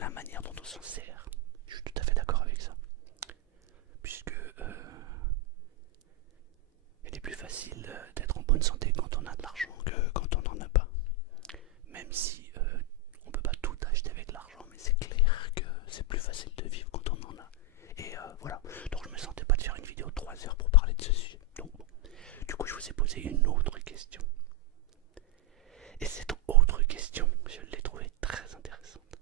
la manière dont on s'en sert. Je suis tout à fait d'accord avec ça. Puisque il est plus facile d'être en bonne santé quand on a de l'argent que quand on n'en a pas. Même si on peut pas tout acheter avec l'argent, mais c'est clair que c'est plus facile de vivre quand on en a. Et voilà, donc je me sentais pas de faire une vidéo de 3 heures pour parler de ce sujet. Donc bon, du coup je vous ai posé une autre question. Et cette autre question, je l'ai trouvée très intéressante.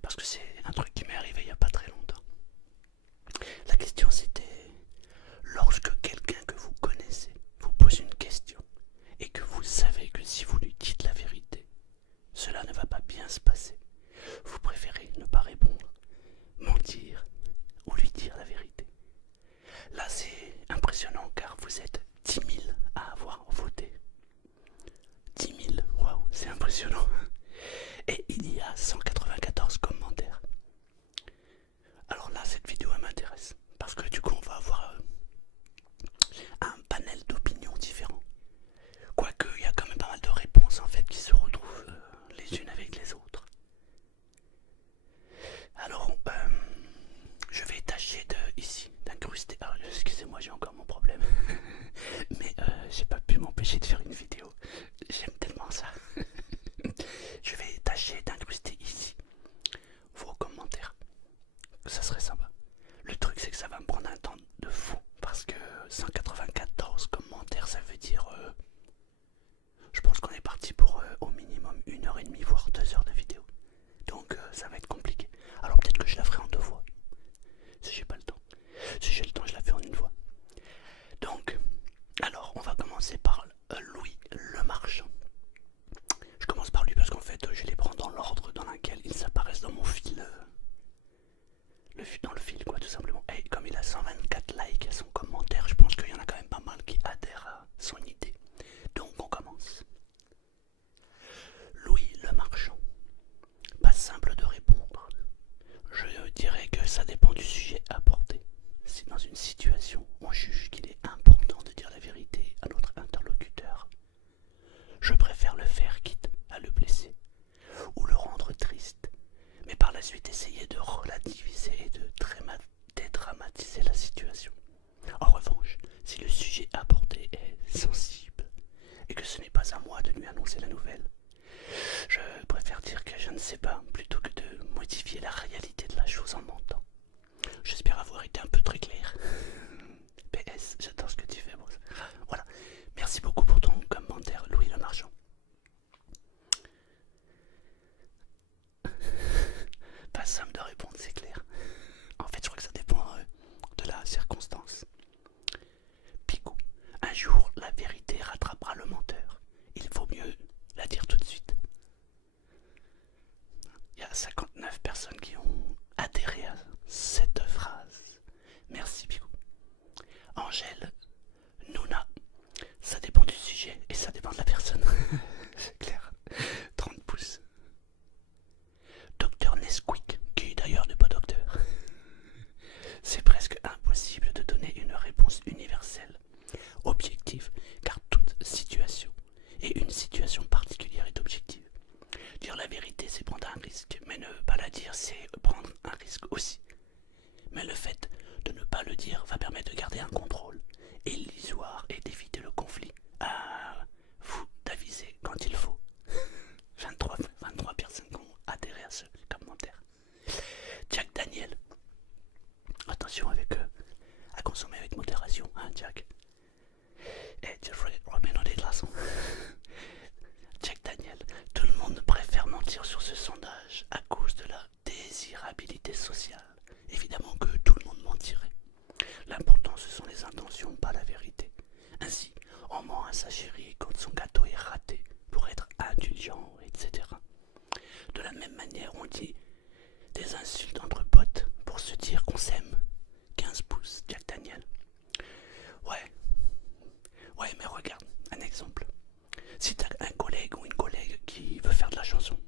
Parce que c'est un truc qui m'est arrivé il n'y a pas très longtemps. La question c'était, lorsque quelqu'un que vous connaissez vous pose une question et que vous savez que si vous lui dites la vérité, cela ne va pas bien se passer, vous préférez ne pas répondre, mentir ou lui dire la vérité. Là c'est impressionnant car vous êtes 10 000 à avoir voté. 10 000, waouh, c'est impressionnant. Et il y a 194 commentaires. Alors là, cette vidéo elle m'intéresse parce que du coup, on va avoir un panel d'opinions différents. Quoique, il y a quand même pas mal de réponses en fait qui se retrouvent les unes avec les autres. Alors, je vais tâcher d'incruster. Alors, excusez-moi, j'ai encore mon problème. Mais j'ai pas pu m'empêcher de faire une vidéo. J'aime tellement ça. Je vais tâcher d'incruster ici vos commentaires. Ça serait sympa. Le truc c'est que ça va me prendre un temps de fou parce que 194 commentaires ça veut dire je pense qu'on est parti pour au minimum 1 heure et demie voire 2 heures de vidéo. Donc ça va être compliqué. Alors peut-être que je la ferai en 2 fois. Si j'ai pas le temps. Si j'ai le temps je la fais en 1 fois. Donc alors on va commencer par Louis le Marchand. Je commence par lui parce qu'en fait je les prends dans l'ordre dans lequel ils apparaissent dans mon fil. Dans le fil quoi tout simplement. Et comme il a 124 likes à son commentaire, je pense qu'il y en a quand même pas mal qui adhèrent à son idée. Donc on commence. Louis le Marchand. Pas simple de répondre. Je dirais que ça dépend du sujet abordé. Si dans une situation on juge qu'il est important de dire la vérité à notre interlocuteur, je préfère le faire quitte à le blesser ou le rendre triste, mais par la suite essayer de relativiser et de dédramatiser la situation. En revanche, si le sujet abordé est sensible et que ce n'est pas à moi de lui annoncer la nouvelle, je préfère dire que je ne sais pas plutôt que de modifier la réalité de la chose en mentant. J'espère avoir été un peu très clair. PS, j'adore ce que tu fais, Bruce. Voilà, merci beaucoup pour ton commentaire, Louis le Marchand. Pas simple de répondre, c'est clair. En fait, je crois que ça dépend de la circonstance. Picou. Un jour, la vérité rattrapera le menteur. Il vaut mieux la dire tout de suite. Il y a 59 personnes qui ont adhéré à cette phrase. Merci, Picou. Angèle. Nouna. Ça dépend du sujet et ça dépend de la personne. C'est clair. 30 pouces. Docteur Nesquik, qui d'ailleurs n'est pas docteur. C'est presque impossible de donner une réponse universelle, objective, car toute situation et une situation particulière est objective. Dire la vérité, c'est prendre un risque, mais ne pas la dire, c'est prendre un risque aussi. Mais le fait de ne pas le dire va permettre de garder un contrôle illusoire et d'éviter le conflit. À vous d'aviser quand il faut. 23 personnes qui ont adhéré à ce commentaire. Jack Daniel. Attention à consommer avec modération, hein, Jack. Et Jeffrey Robin des glaçons. Jack Daniel. Tout le monde préfère mentir sur ce sondage à cause de la désirabilité sociale. Évidemment que tout le monde mentirait. L'important ce sont les intentions, pas la vérité. Ainsi, on ment à sa chérie quand son gâteau est raté pour être indulgent, etc. De la même manière, on dit des insultes entre potes pour se dire qu'on s'aime. 15 pouces, Jack Daniel. Ouais, mais regarde, un exemple. Si t'as un collègue ou une collègue qui veut faire de la chanson,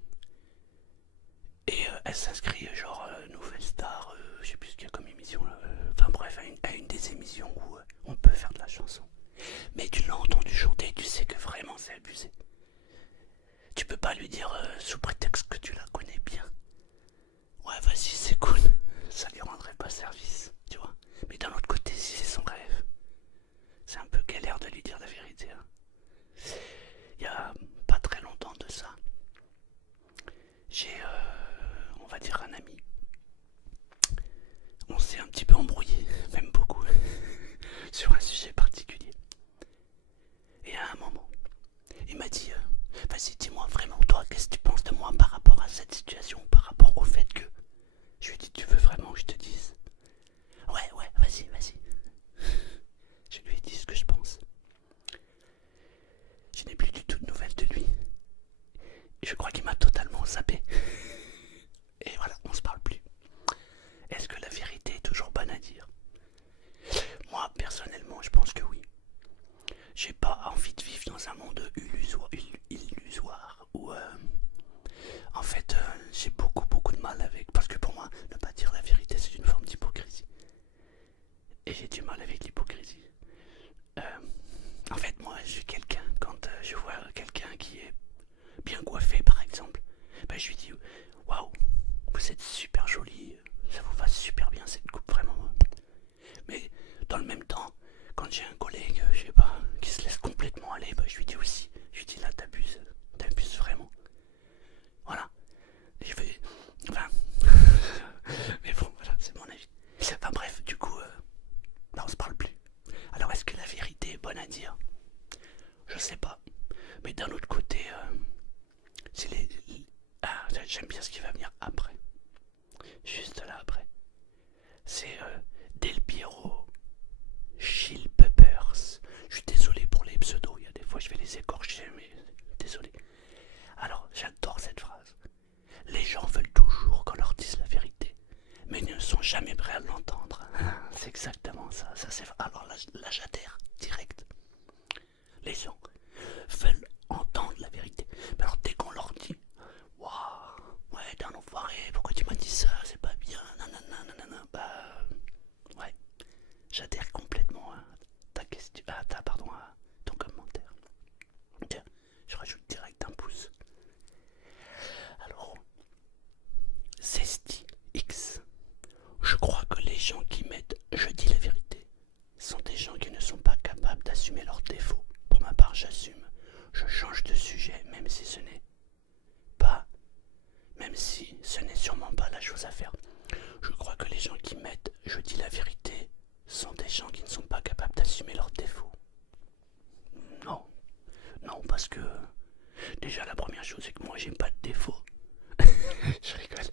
et elle s'inscrit genre Nouvelle Star, je sais plus ce qu'il y a comme émission là, enfin bref, à une des émissions où on peut faire de la chanson. Mais tu l'as entendu chanter, tu sais que vraiment ami, on s'est un petit peu embrouillé, même beaucoup, sur un sujet particulier. Et à un moment, il m'a dit vas-y, dis-moi vraiment, toi, qu'est-ce que tu penses de moi par rapport à cette situation, par rapport au fait que. Je lui ai dit tu veux vraiment que je te dise? Ouais, ouais, vas-y, vas-y. Je lui ai dit ce que je pense. Je n'ai plus du tout de nouvelles de lui. Je crois qu'il m'a totalement zappé. Et voilà, on se parle plus. Est-ce que la vérité est toujours bonne à dire? Moi, personnellement, je pense que oui. J'ai pas envie de vivre dans un monde illusoire où, en fait, j'ai beaucoup de mal avec. Parce que pour moi, ne pas dire la vérité, c'est une forme d'hypocrisie. Et j'ai du mal avec l'hypocrisie. En fait, moi, je suis quelqu'un, quand je vois quelqu'un qui est bien coiffé, par exemple, ben, je lui dis waouh, vous êtes super jolie, ça vous va super bien cette coupe, vraiment. Mais dans le même temps, quand j'ai un collègue, je sais pas, qui se laisse complètement aller, ben, je lui dis aussi, je lui dis là, t'abuses vraiment. Voilà. Je fais. Enfin. Mais bon, voilà, c'est mon avis. Enfin bref, du coup, là on se parle plus. Alors est-ce que la vérité est bonne à dire? Je sais pas. Mais d'un autre côté, c'est ah, j'aime bien ce qui va venir après. Juste là après. C'est Del Piero, Chill Peppers. Je suis désolé pour les pseudos, il y a des fois je vais les écorcher, mais désolé. Alors, j'adore cette phrase. Les gens veulent toujours qu'on leur dise la vérité, mais ils ne sont jamais prêts à l'entendre. C'est exactement ça. Alors là j'adhère direct. Les gens veulent entendre la vérité. Mais alors dès qu'on leur dit waouh, ouais, t'es un enfoiré, pourquoi tu m'as dit ça, c'est pas bien, nanana, nanana, bah ouais, j'adhère complètement à ta question, à ton commentaire. Tiens, je rajoute direct un pouce. Alors, Zesty X. Je crois que les gens qui mettent je dis la vérité sont des gens qui ne sont pas capables d'assumer leurs défauts. Pour ma part, j'assume. Je change de sujet, même si ce n'est sûrement pas la chose à faire. Je crois que les gens qui mettent je dis la vérité sont des gens qui ne sont pas capables d'assumer leurs défauts. Non, non, parce que déjà la première chose c'est que moi j'ai pas de défauts. Je rigole.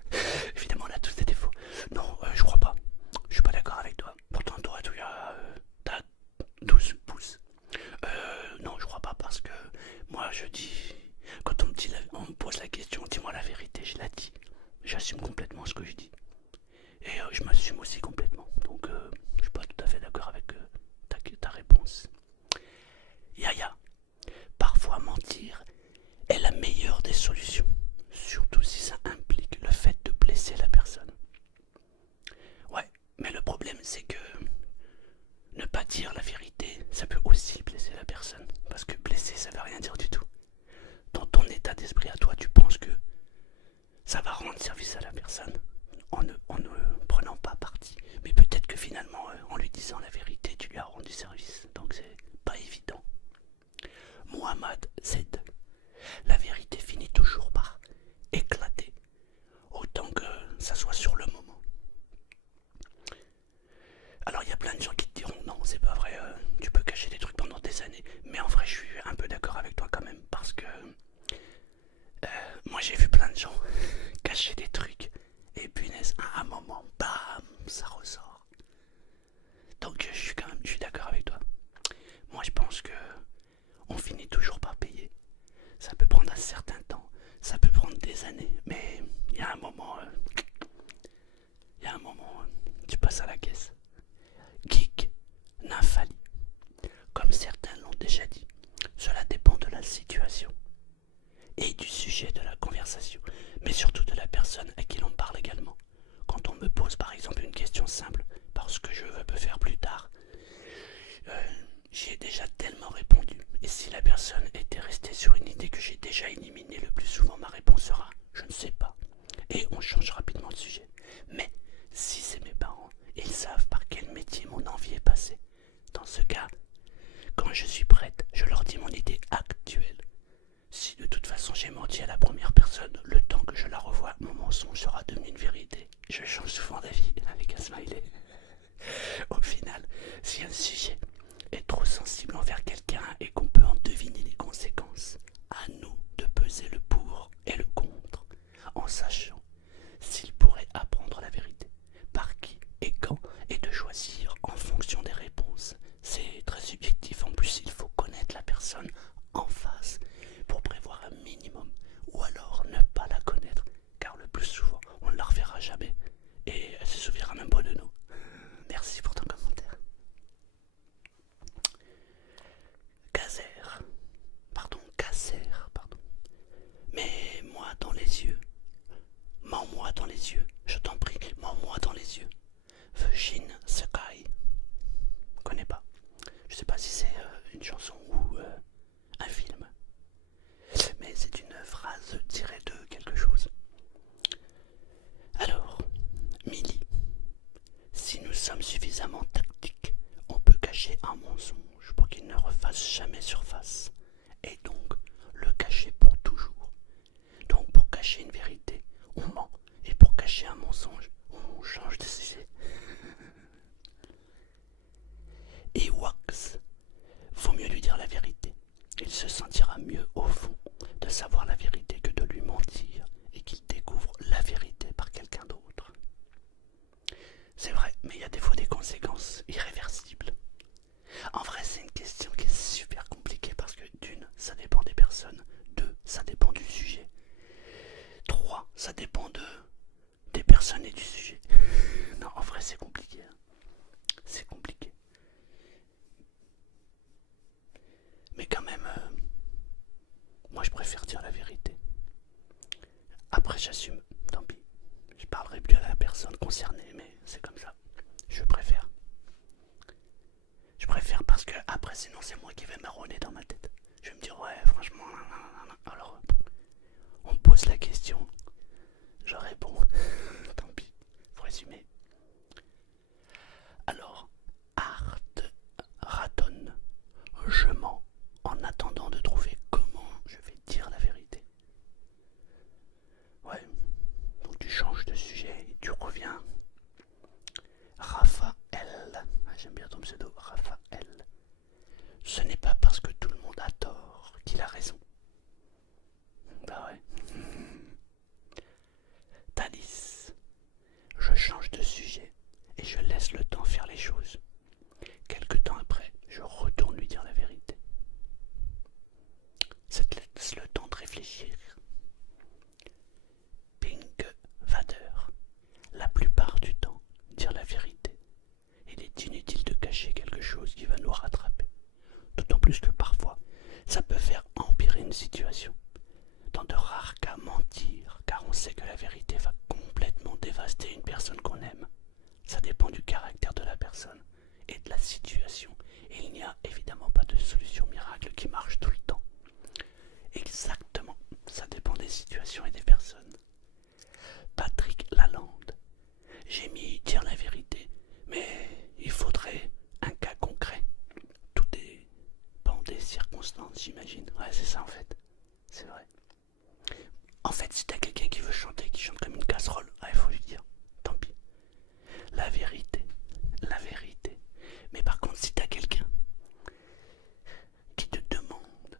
Évidemment, on a tous des défauts. Non, je crois pas. Je suis pas d'accord avec toi. Pourtant, toi, tu as, t'as 12 pouces. Non, je crois pas parce que moi, je dis. Quand on me pose la question, dis-moi la vérité, je la dis. J'assume complètement ce que je dis. Et je m'assume aussi complètement. Donc, je suis pas tout à fait d'accord avec ta réponse. Yaya, parfois mentir est la meilleure des solutions. Surtout si ça implique le fait de blesser la personne. Ouais, mais le problème c'est que ne pas dire la vérité, ça peut aussi blesser la personne. Parce que blesser, ça veut rien dire du tout. Dans ton état d'esprit à toi, tu penses que ça va rendre service à la personne en ne prenant pas parti. Mais peut-être que finalement, en lui disant la vérité, tu lui as rendu service. Donc c'est pas évident. Mohamed Z. La vérité finit toujours par éclater. Autant que ça soit sur le moment. Alors il y a plein de gens qui te diront non, c'est pas vrai, tu peux cacher des trucs pendant des années. Mais en vrai, je suis un peu d'accord avec toi quand même parce que moi j'ai vu plein de gens cacher des trucs et punaise, à un moment, bam, ça ressort. Donc je suis d'accord avec toi. Moi je pense que on finit toujours par payer. Ça peut prendre un certain temps, ça peut prendre des années, mais il y a un moment, tu passes à la caisse. Geek, Nymphali. Comme certains l'ont déjà dit, cela dépend de la situation et du sujet de la conversation, mais surtout de la personne à qui l'on parle également. Quand on me pose par exemple une question simple, parce que je veux me faire plus tard, j'y ai déjà tellement répondu. Et si la personne était restée sur une idée que j'ai déjà éliminée, le plus souvent ma réponse sera je ne sais pas. Et on change rapidement de sujet. Mais si c'est mes parents, ils savent par quel métier mon envie est passée. Dans ce cas, quand je suis prête, je leur dis mon idée actuelle. Si de toute façon j'ai menti à la première personne, le temps que je la revoie, mon mensonge sera devenu une vérité. les yeux, je t'en prie, mens-moi dans les yeux. The Shin Sekai. Je connais pas. Je sais pas si c'est une chanson ou un film. Mais c'est une phrase tirée de quelque chose. Alors, Millie, si nous sommes suffisamment tactiques, on peut cacher un mensonge pour qu'il ne refasse jamais surface. Et donc, le cacher pour toujours. Donc, pour cacher une vérité, on ment. Et pour cacher un mensonge, on change de sujet. Et Wax, vaut mieux lui dire la vérité. Il se sentira mieux au fond de savoir la vérité que de lui mentir et qu'il découvre la vérité par quelqu'un d'autre. C'est vrai, mais il y a des fois des conséquences irréversibles. En vrai, c'est une question qui est super compliquée parce que d'une, ça dépend des personnes, deux, ça dépend du sujet, trois, ça dépend des personnes et du sujet. Non, en vrai, c'est compliqué. Hein. C'est compliqué. Mais quand même, moi je préfère dire la vérité. Après, j'assume, tant pis. Je parlerai plus à la personne concernée, mais c'est comme ça. Je préfère. Je préfère parce que après, sinon, c'est moi qui vais marronner dans ma tête. Je vais me dire, ouais, franchement, alors, on me pose la question, je réponds. Tant pis, faut résumer. Alors, Art ratonne. Je mens en attendant de trouver comment je vais dire la vérité. Ouais, donc tu changes de sujet et tu reviens. Raphaël, j'aime bien ton pseudo, Raphaël. Ce n'est pas parce que tout le monde a tort qu'il a raison. Bah ouais. Thalys, je change de sujet et je laisse le temps faire les choses. Quelque temps après, je retourne lui dire la vérité. Ça te laisse le temps de réfléchir. Pink Vader, la plupart du temps, dire la vérité. Il est inutile de cacher quelque chose qui va nous rattraper. D'autant plus que parfois, ça peut faire empirer une situation. Dans de rares cas, mentir, car on sait que la vérité va complètement dévaster une personne qu'on aime. Ça dépend du caractère de la personne et de la situation. Et il n'y a évidemment pas de solution miracle qui marche tout le temps. Exactement, ça dépend des situations et des personnes. Patrick Lalande, j'ai mis dire la vérité, mais il faudrait un cas concret. Tout dépend des circonstances, j'imagine. Ouais, c'est ça en fait. C'est vrai. En fait, si t'as quelqu'un qui veut chanter, qui chante comme une casserole, il faut lui dire. Tant pis. La vérité. La vérité. Mais par contre, si t'as quelqu'un qui te demande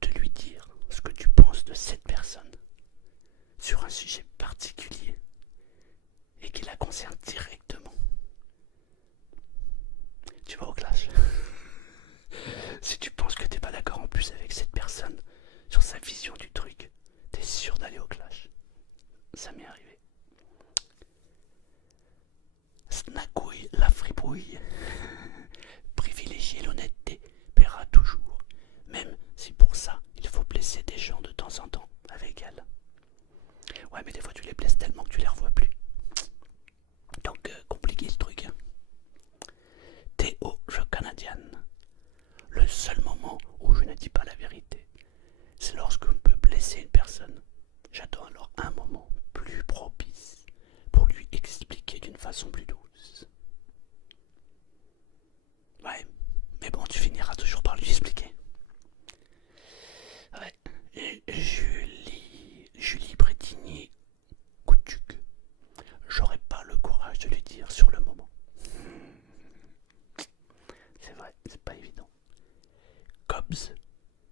de lui dire ce que tu penses de cette personne sur un sujet particulier et qui la concerne directement, tu vas au clash. Si tu penses que t'es pas d'accord en plus avec cette personne sur sa vision du truc, t'es sûr d'aller au clash. Ça m'est arrivé. Snacouille la fripouille. Privilégier l'honnêteté paiera toujours, même si pour ça il faut blesser des gens de temps en temps avec elle. Ouais, mais des fois tu les blesses tellement que tu les revois plus. Donc compliqué le truc. Hein. Théo, je canadienne. Le seul moment où je ne dis pas la vérité, c'est lorsque je peux blesser une personne. J'attends alors un moment plus propice pour lui expliquer d'une façon plus douce. Ouais, mais bon, tu finiras toujours par lui expliquer. Ouais, et Julie Bretigny Coutuc. J'aurais pas le courage de lui dire sur le moment. C'est vrai, c'est pas évident. Cobbs,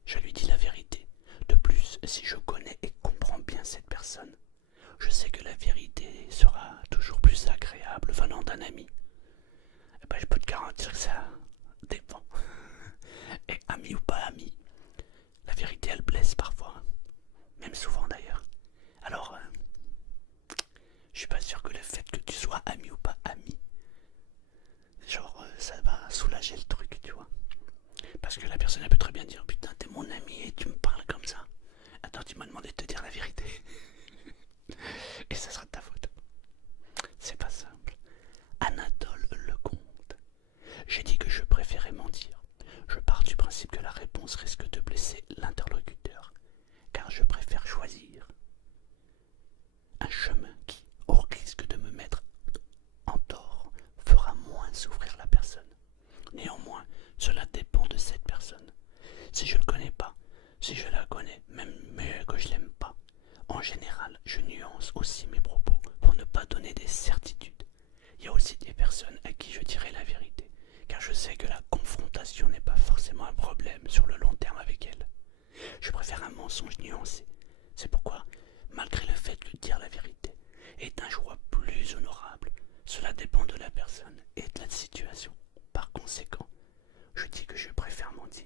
je lui dis la vérité. De plus, si je connais et comprends bien cette personne, je sais que la vérité sera toujours plus agréable venant d'un ami. Et ben, je peux te garantir que ça dépend. Et ami ou pas ami, la vérité elle blesse parfois, même souvent d'ailleurs. Alors, je suis pas sûr que le fait que tu sois ami ou pas ami, genre ça va soulager le truc, tu vois. Parce que la personne elle peut très bien dire putain t'es mon ami et tu me parles comme ça. Attends, tu m'as demandé de te dire général, je nuance aussi mes propos pour ne pas donner des certitudes. Il y a aussi des personnes à qui je dirai la vérité, car je sais que la confrontation n'est pas forcément un problème sur le long terme avec elles. Je préfère un mensonge nuancé. C'est pourquoi, malgré le fait que dire la vérité est un choix plus honorable, cela dépend de la personne et de la situation. Par conséquent, je dis que je préfère mentir.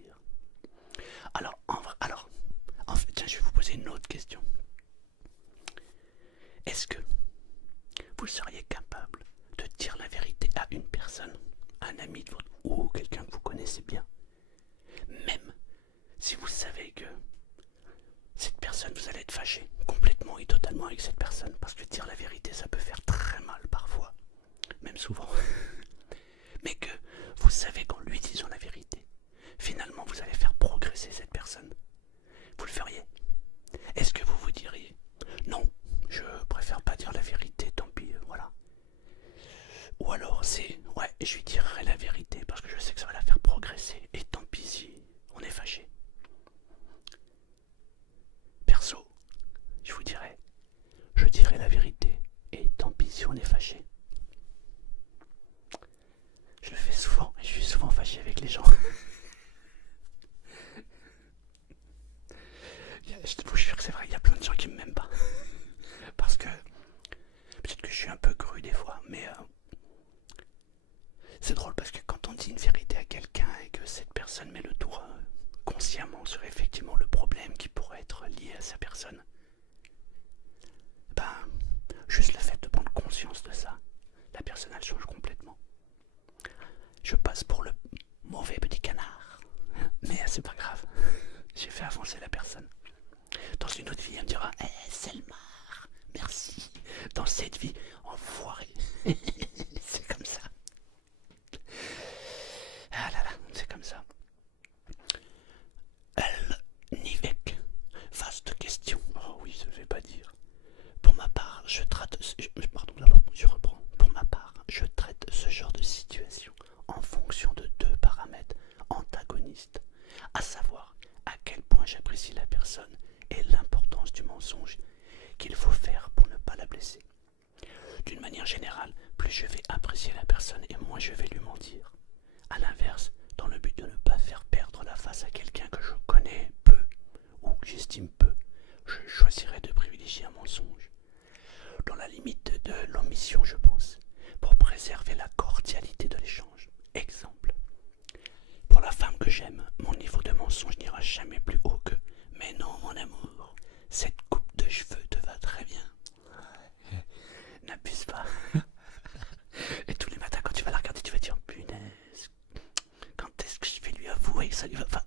En fait, tiens, je vais vous poser une autre question. Est-ce que vous seriez capable de dire la vérité à une personne, un ami de votre ou quelqu'un que vous connaissez bien, même si vous savez que cette personne, vous allez être fâché complètement et totalement avec cette personne, parce que dire la vérité, ça peut faire très mal parfois, même souvent, mais que vous savez qu'en lui disant la vérité, finalement vous allez faire progresser cette personne. Vous le feriez? Est-ce que vous vous diriez non, je préfère pas dire la vérité, tant pis, voilà. Ou alors c'est ouais, je lui dirai la vérité parce que je sais que ça va la faire progresser et tant pis si on est fâché. Perso, je dirai la vérité et tant pis si on est fâché. Je le fais souvent et je suis souvent fâché avec les gens. Je vous jure que c'est vrai, il y a plein de gens qui m'aiment pas. Parce que peut-être que je suis un peu cru des fois, mais c'est drôle parce que quand on dit une vérité à quelqu'un et que cette personne met le doigt consciemment sur effectivement le problème qui pourrait être lié à sa personne, ben, juste le fait de prendre conscience de ça, la personne elle change complètement. Je passe pour le mauvais petit canard, mais c'est pas grave, j'ai fait avancer la personne. Dans une autre vie, elle me dira Selmar, merci. Dans cette vie, enfoiré. C'est comme ça. Ah là là, c'est comme ça. El Nivek, vaste question. Oh oui, ça ne veut pas dire. Pour ma part, je reprends. Pour ma part, je traite ce genre de situation en fonction de deux paramètres antagonistes, à savoir à quel point j'apprécie la personne et l'importance du mensonge qu'il faut faire pour ne pas la blesser. D'une manière générale, plus je vais apprécier la personne et moins je vais lui mentir. A l'inverse, dans le but de ne pas faire perdre la face à quelqu'un que je connais peu ou que j'estime peu, je choisirai de privilégier un mensonge. Dans la limite de l'omission, je pense, pour préserver la cordialité de l'échange. Exemple. Pour la femme que j'aime, mon niveau de mensonge n'ira jamais plus haut que « Mais non, mon amour, cette coupe de cheveux te va très bien. » N'abuse pas. Et tous les matins, quand tu vas la regarder, tu vas dire « Punaise, quand est-ce que je vais lui avouer que ça lui va pas ?»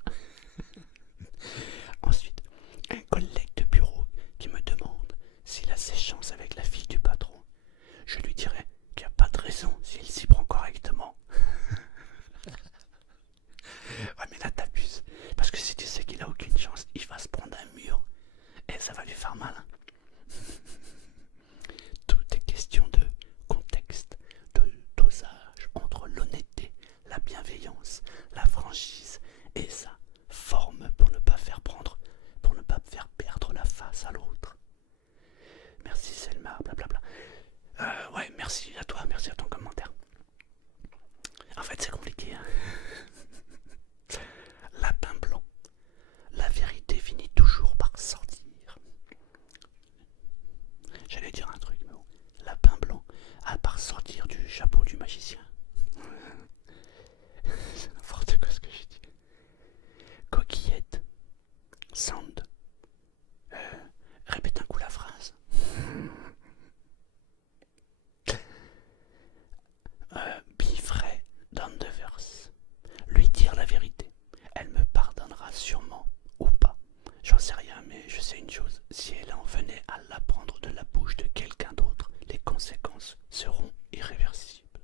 Ensuite, un collègue de bureau qui me demande s'il a ses chances avec la fille du patron. Je lui dirai qu'il n'y a pas de raison s'il s'y prend correctement. Ouais, mais là t'abuses. Parce que si tu sais qu'il a aucune chance, il va se prendre un mur et ça va lui faire mal. Tout est question de contexte, de dosage entre l'honnêteté, la bienveillance, la franchise et sa forme pour ne pas faire perdre la face à l'autre. Merci Selma, blablabla. Ouais, merci à toi, merci à ton commentaire. En fait, c'est compliqué, hein. Lapin blanc. La vérité finit toujours par sortir. J'allais dire un truc, mais bon. Lapin blanc, à part sortir du chapeau du magicien. C'est n'importe quoi ce que j'ai dit. Coquillette. Sand. Répète un coup la phrase. Bifray d'Andeverse. Lui dire la vérité. Elle me pardonnera sûrement ou pas. J'en sais rien, mais je sais une chose. Si elle en venait à l'apprendre de la bouche de quelqu'un d'autre, les conséquences seront irréversibles.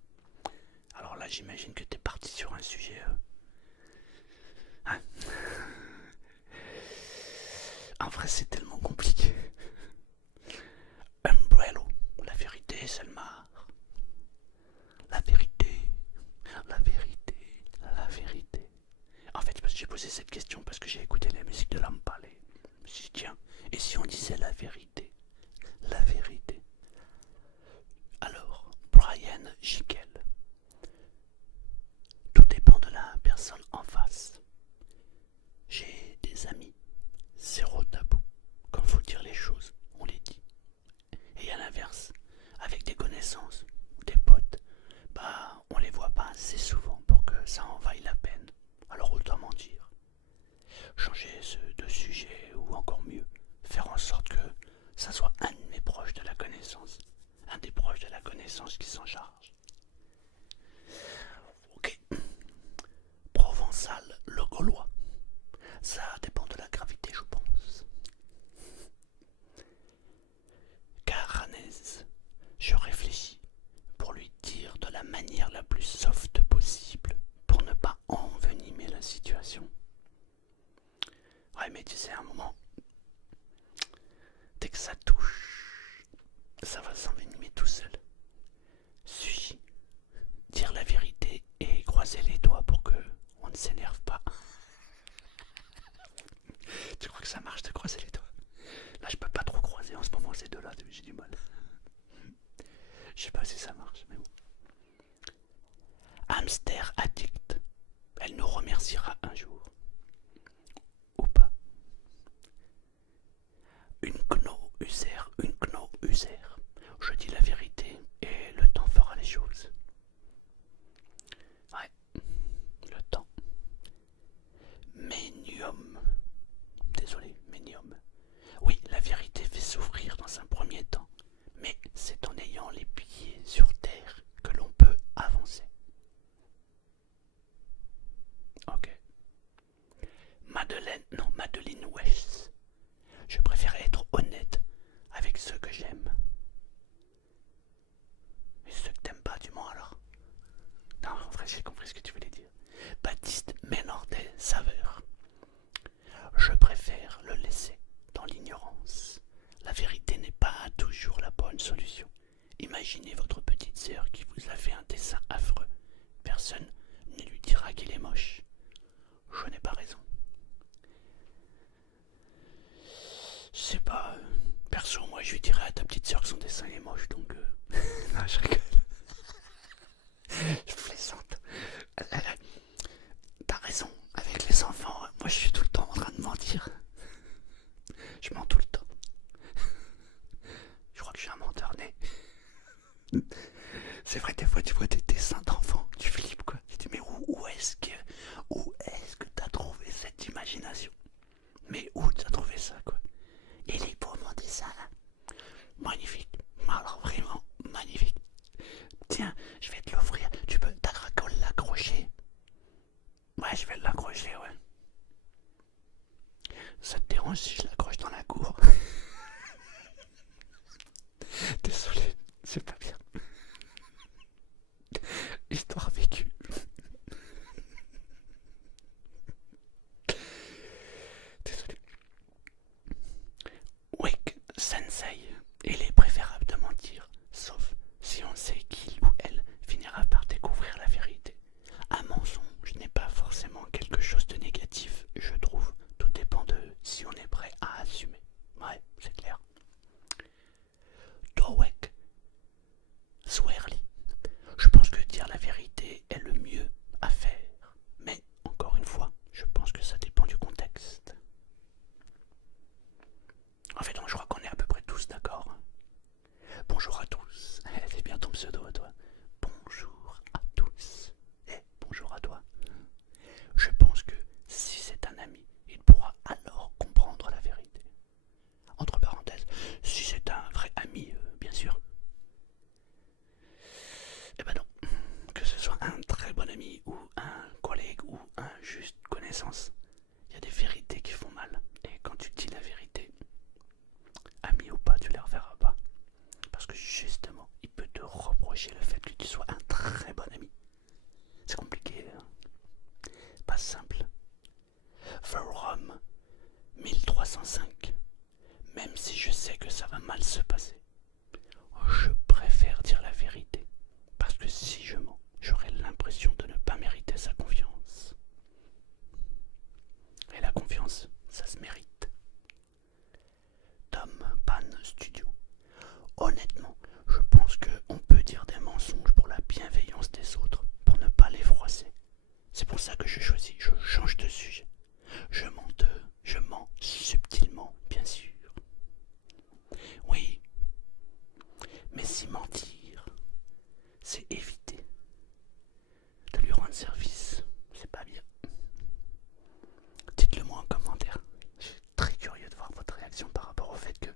ça va s'envenimer tout seul. Suffit. Dire la vérité et croiser les doigts pour que on ne s'énerve pas. Tu crois que ça marche de croiser les doigts? Là, je peux pas trop croiser en ce moment ces deux-là, j'ai du mal. Je sais pas si ça marche, mais bon. Hamster addict. Elle nous remerciera un jour. Ou pas. Une kno user. Je dis la vérité et le temps fera les choses. Ouais, le temps. Ménium. Désolé, ménium. Oui, la vérité fait souffrir dans un premier temps, mais c'est en ayant les pieds sur terre que l'on peut avancer. Ok. Madeleine Weiss. Je préfère être honnête avec ceux que j'aime. Et ceux que t'aimes pas, du moins alors. Non, en vrai, j'ai compris ce que tu voulais dire. Baptiste Ménardet Saveur. Je préfère le laisser dans l'ignorance. La vérité n'est pas toujours la bonne solution. Imaginez votre petite sœur qui vous a fait un dessin affreux. Personne ne lui dira qu'il est moche. Je n'ai pas raison. Je sais pas. Perso, moi je lui dirais à ta petite sœur que son dessin est moche, donc. Non, je rigole. Je plaisante. T'as raison, avec les enfants, moi je suis tout le temps en train de mentir. Je mens tout le temps. Je crois que je suis un menteur né. C'est vrai, des fois tu vois des dessins d'enfants, tu flippes quoi. Tu te dis mais où est-ce que t'as trouvé cette imagination? Mais où t'as trouvé ça quoi? Il est beau mon dessin là. Magnifique. Alors vraiment magnifique. Tiens, je vais te l'offrir. Tu peux l'accrocher. Ouais, je vais l'accrocher, ouais. Ça te dérange si je l'accroche dans la cour? Désolé, c'est pas bien. Histoire vécue. Désolé. Wake Sensei. Il est préférable de mentir, sauf si on sait qu'il ou elle finira par découvrir la vérité. Un mensonge n'est pas forcément quelque chose de négatif, je trouve. Tout dépend de si on est prêt à assumer. Ouais, c'est clair. Dowek Swearly. Je pense que dire la vérité est le mieux à faire. Mais, encore une fois, je pense que ça dépend du contexte. En fait, donc, je crois qu'on est à peu près tous d'accord. Bonjour à tous. C'est bien ton pseudo à toi. Bonjour à tous. Et bonjour à toi. Je pense que si c'est un ami, il pourra alors comprendre la vérité. Entre parenthèses, si c'est un vrai ami, bien sûr. Eh ben non. Que ce soit un très bon ami ou un collègue ou un juste connaissance, il y a des vérités qui font mal. Et quand tu dis la vérité, ami ou pas, tu les reverras pas. Parce que justement, il peut te reprocher le fait que tu sois un très bon ami. C'est compliqué, hein. Pas simple. Forum 1305. Même si je sais que ça va mal se passer, je préfère dire la vérité. Parce que si je mens, j'aurai l'impression de ne pas mériter sa confiance. Et la confiance, ça se mérite. Tom Pan Studio. Honnêtement, je pense qu'on peut dire des mensonges pour la bienveillance des autres, pour ne pas les froisser. C'est pour ça que je change de sujet. Je mens subtilement, bien sûr. Oui, mais si mentir, c'est éviter de lui rendre service, c'est pas bien. Dites-le moi en commentaire. Je suis très curieux de voir votre réaction par rapport au fait que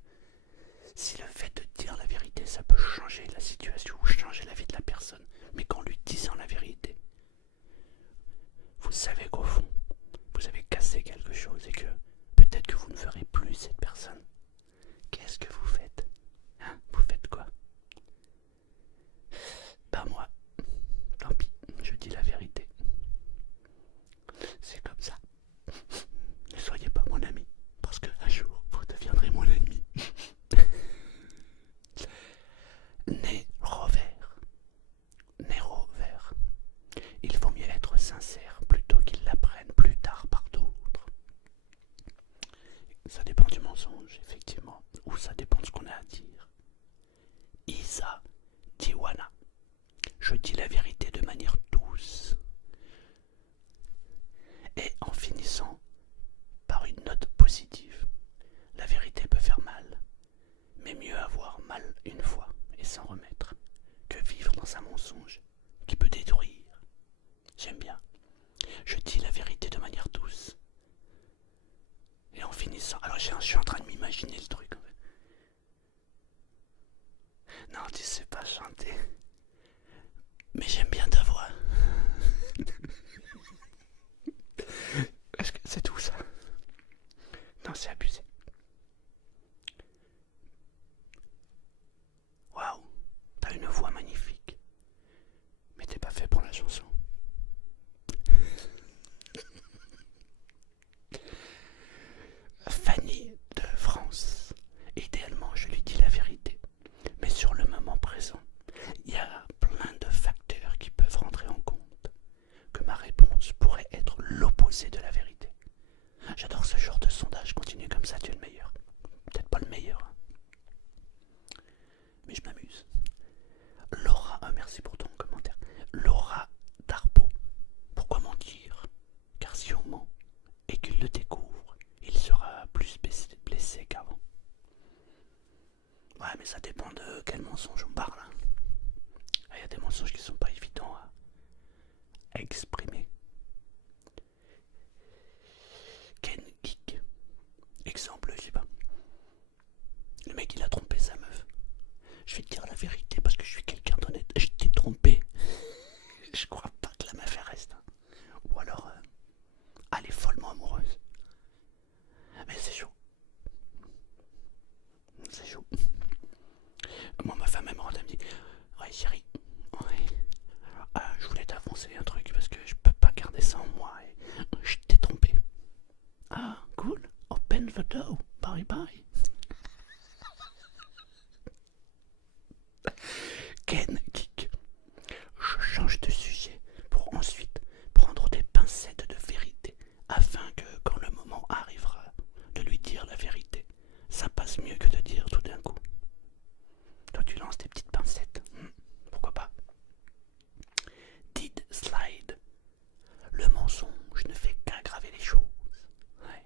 si le fait de dire la vérité, ça peut changer la situation ou changer la vie de la personne, mais qu'en lui disant la vérité, vous savez qu'au fond, vous avez cassé quelque chose et que peut-être que vous ne ferez plus cette personne. Qu'est-ce que vous faites? Hein? Vous faites quoi? Lisa Diwana. Je dis la vérité de manière douce. Et en finissant par une note positive. La vérité peut faire mal, mais mieux avoir mal une fois et s'en remettre que vivre dans un mensonge qui peut détruire. J'aime bien. Je dis la vérité de manière douce. Et en finissant... Alors je suis en train de m'imaginer le truc en fait. Non, tu sais pas chanter. Mais j'aime bien ta voix. Est-ce que c'est tout ça? Non, c'est abusé. Waouh, t'as une voix magnifique. Mais t'es pas fait pour la chanson. Fanny de France. Idéalement, je lui dis la vérité. Mais sur le moment présent, il y a plein de facteurs qui peuvent rentrer en compte. Que ma réponse pourrait être l'opposé de la vérité. J'adore ce genre de sondage. Continue comme ça, tu es le meilleur. Peut-être pas le meilleur, hein. Mais je m'amuse. Laura, merci pour ton commentaire. Laura Darbo. Pourquoi mentir? Car si on ment et qu'il le découvre, il sera plus blessé qu'avant. Ouais, mais ça dépend de quel mensonge on parle. Il y a des mensonges qui sont pas évidents à exprimer. Ken Geek. Exemple, je sais pas. Le mec il a trompé sa meuf. Je vais te dire la vérité parce que je suis quelqu'un d'honnête. Je t'ai trompé. Je crois pas que la meuf elle reste. Ou alors, elle est follement amoureuse. Mais c'est chaud. C'est chaud. Moi, ma femme elle me rend, elle me dit: ouais, chérie, ouais, je voulais t'avancer un truc parce que je peux pas garder ça en moi. Et je t'ai trompé. Ah, cool. Open the door. Bye bye. Ken Geek. Je change de sujet pour ensuite prendre des pincettes de vérité afin que quand le moment arrivera de lui dire la vérité, ça passe mieux que de dire tout d'un coup. Toi tu lances tes petites pincettes, pourquoi pas. Did slide. Le mensonge ne fait qu'aggraver les choses. Ouais.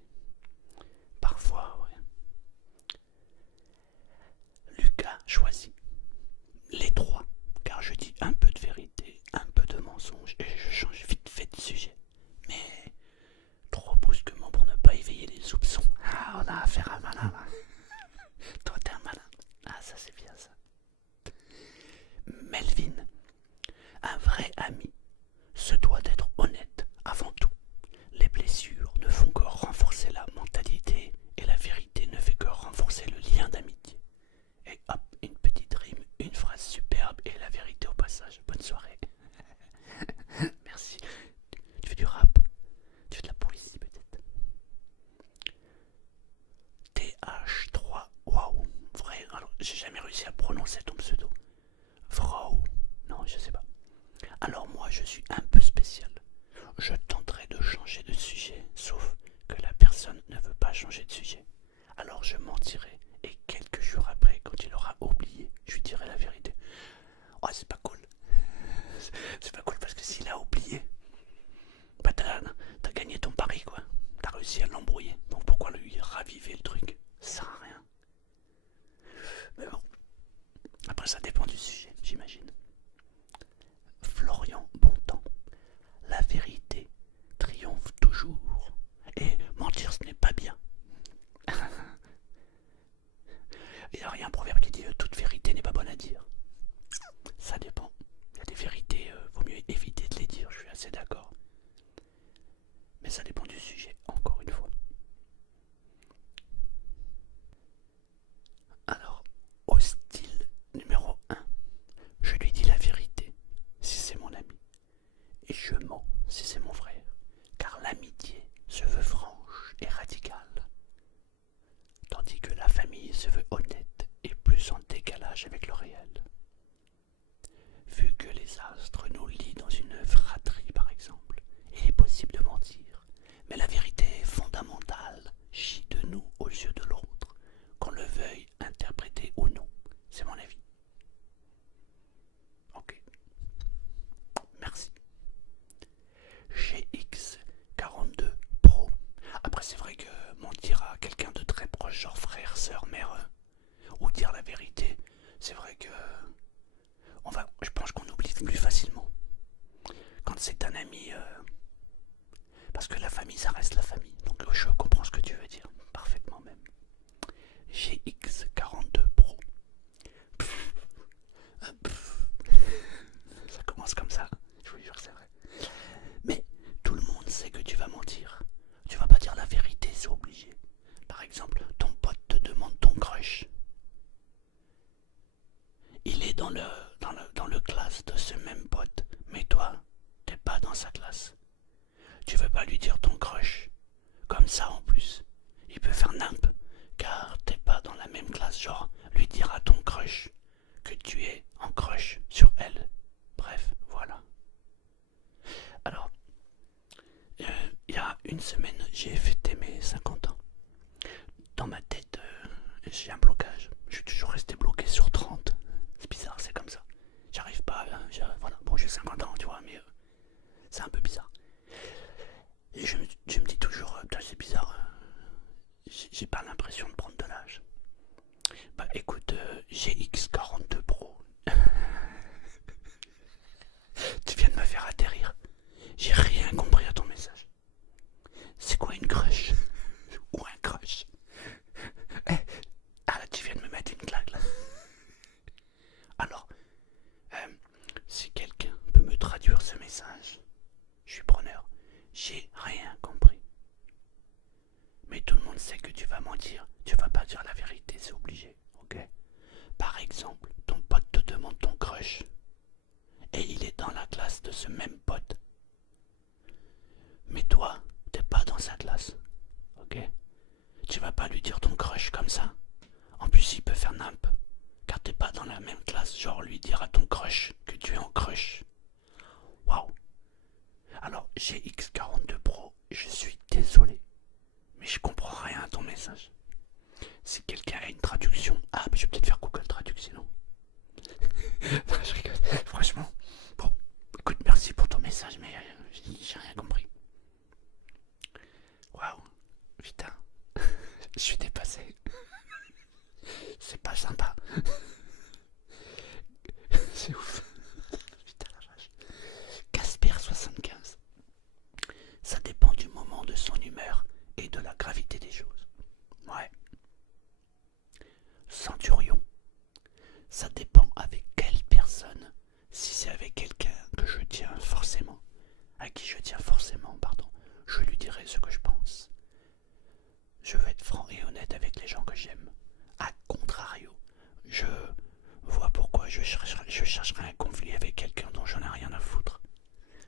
Parfois, ouais. Lucas choisit les trois, car je dis un peu de vérité, un peu de mensonge, et je change vite fait de sujet. Mais trop brusquement pour ne pas éveiller les soupçons. Ah, on a affaire à un malin là. Toi t'es un malin. Ah, ça c'est bien ça. Melvin, un vrai ami se doit d'être honnête avant tout. Les blessures ne font que renforcer la mentalité et la vérité ne fait que renforcer le lien d'amitié. Et hop, une petite rime, une phrase superbe et la vérité au passage. Bonne soirée. Merci. Tu fais du rap? Tu fais de la poésie peut-être? TH3, waouh, vrai. Alors, j'ai jamais réussi à prononcer ton pseudo. Vrao, non, je sais pas. Alors moi, je suis un peu spécial. Je tenterai de changer de sujet, sauf que la personne ne veut pas changer de sujet. Alors je mentirai et quelques jours après, quand il aura oublié, je lui dirai la vérité. Oh, c'est pas cool. C'est pas cool parce que s'il a oublié, bah t'as gagné ton pari quoi. T'as réussi à l'embrouiller. Donc pourquoi lui raviver le truc? Ça sert à rien. Mais bon, après ça dépend du sujet, j'imagine. Florian Bontemps. La vérité triomphe toujours. Et mentir ce n'est pas bien. Il n'y a rien un proverbe qui dit toute vérité n'est pas bonne à dire. Ça dépend. Il y a des vérités, vaut mieux éviter de les dire, je suis assez d'accord. Mais ça dépend du sujet, encore une fois. Alors, hostile numéro 1. Je lui dis la vérité si c'est mon ami. Et je mens si c'est mon frère. Car l'amitié se veut franche et radicale. Tandis que la famille se veut honnête et plus en décalage avec le réel. Vu que les astres nous lient dans une fratrie par exemple, il est possible de mentir, mais la vérité fondamentale gît de nous aux yeux de l'autre, qu'on le veuille interpréter ou non, c'est mon avis. c'est vrai que je pense qu'on oublie plus facilement quand c'est un ami, parce que la famille, ça reste la famille. Donc je comprends ce que tu veux dire, parfaitement même. GX42 Pro. Ça commence comme ça, je vous jure que c'est vrai. Mais tout le monde sait que tu vas mentir. Tu vas pas dire la vérité, c'est obligé. Par exemple, ton pote te demande ton crush. Il est dans le classe de ce même pote, mais toi, t'es pas dans sa classe. Tu veux pas lui dire ton crush. Comme ça en plus. Il peut faire nimp, car t'es pas dans la même classe, genre lui dire à ton crush que tu es en crush sur elle. Bref, voilà. Alors, il y a une semaine, j'ai fêté mes 50 ans. Dans ma tête, j'ai un blocage. Je suis toujours resté bloqué sur 30. C'est bizarre, c'est comme ça. J'arrive pas, voilà. Bon, j'ai 50 ans, tu vois, mais c'est un peu bizarre. Et je me dis toujours, putain, c'est bizarre, j'ai pas l'impression de prendre de l'âge. Bah écoute, GX42 Pro, tu viens de me faire atterrir. J'ai rien compris à ton message. C'est quoi une crush? Ou un crush? Eh, ah là, tu viens de me mettre une claque là. Alors, si quelqu'un peut me traduire ce message, je suis preneur. J'ai rien compris. Mais tout le monde sait que tu vas mentir. Tu vas pas dire la vérité, c'est obligé, ok? Par exemple, ton pote te demande ton crush. Et il est dans la classe de ce même pote. Mais toi, t'es pas dans sa classe, ok? Tu vas pas lui dire ton crush comme ça. En plus, il peut faire nimp. Car t'es pas dans la même classe, genre lui dire à ton crush que tu es en crush. Waouh! Alors, GX42 Pro, je suis désolé. Mais je comprends rien à ton message. Si quelqu'un a une traduction... Ah, mais je vais peut-être faire Google Traduction. Non, je rigole. Franchement, bon, écoute, merci pour ton message, mais j'ai rien compris. Waouh, putain, je suis dépassé. C'est pas sympa. C'est ouf. Putain la vache. Casper75. Ça dépend du moment de son humeur et de la gravité des choses. Ouais. Centurion. Ça dépend avec quelle personne. Si c'est avec quelqu'un que je tiens forcément, à qui je tiens forcément, pardon, je lui dirai ce que je pense. Je vais être franc et honnête avec les gens que j'aime. A contrario, je vois pourquoi je chercherai un conflit avec quelqu'un dont j'en ai rien à foutre.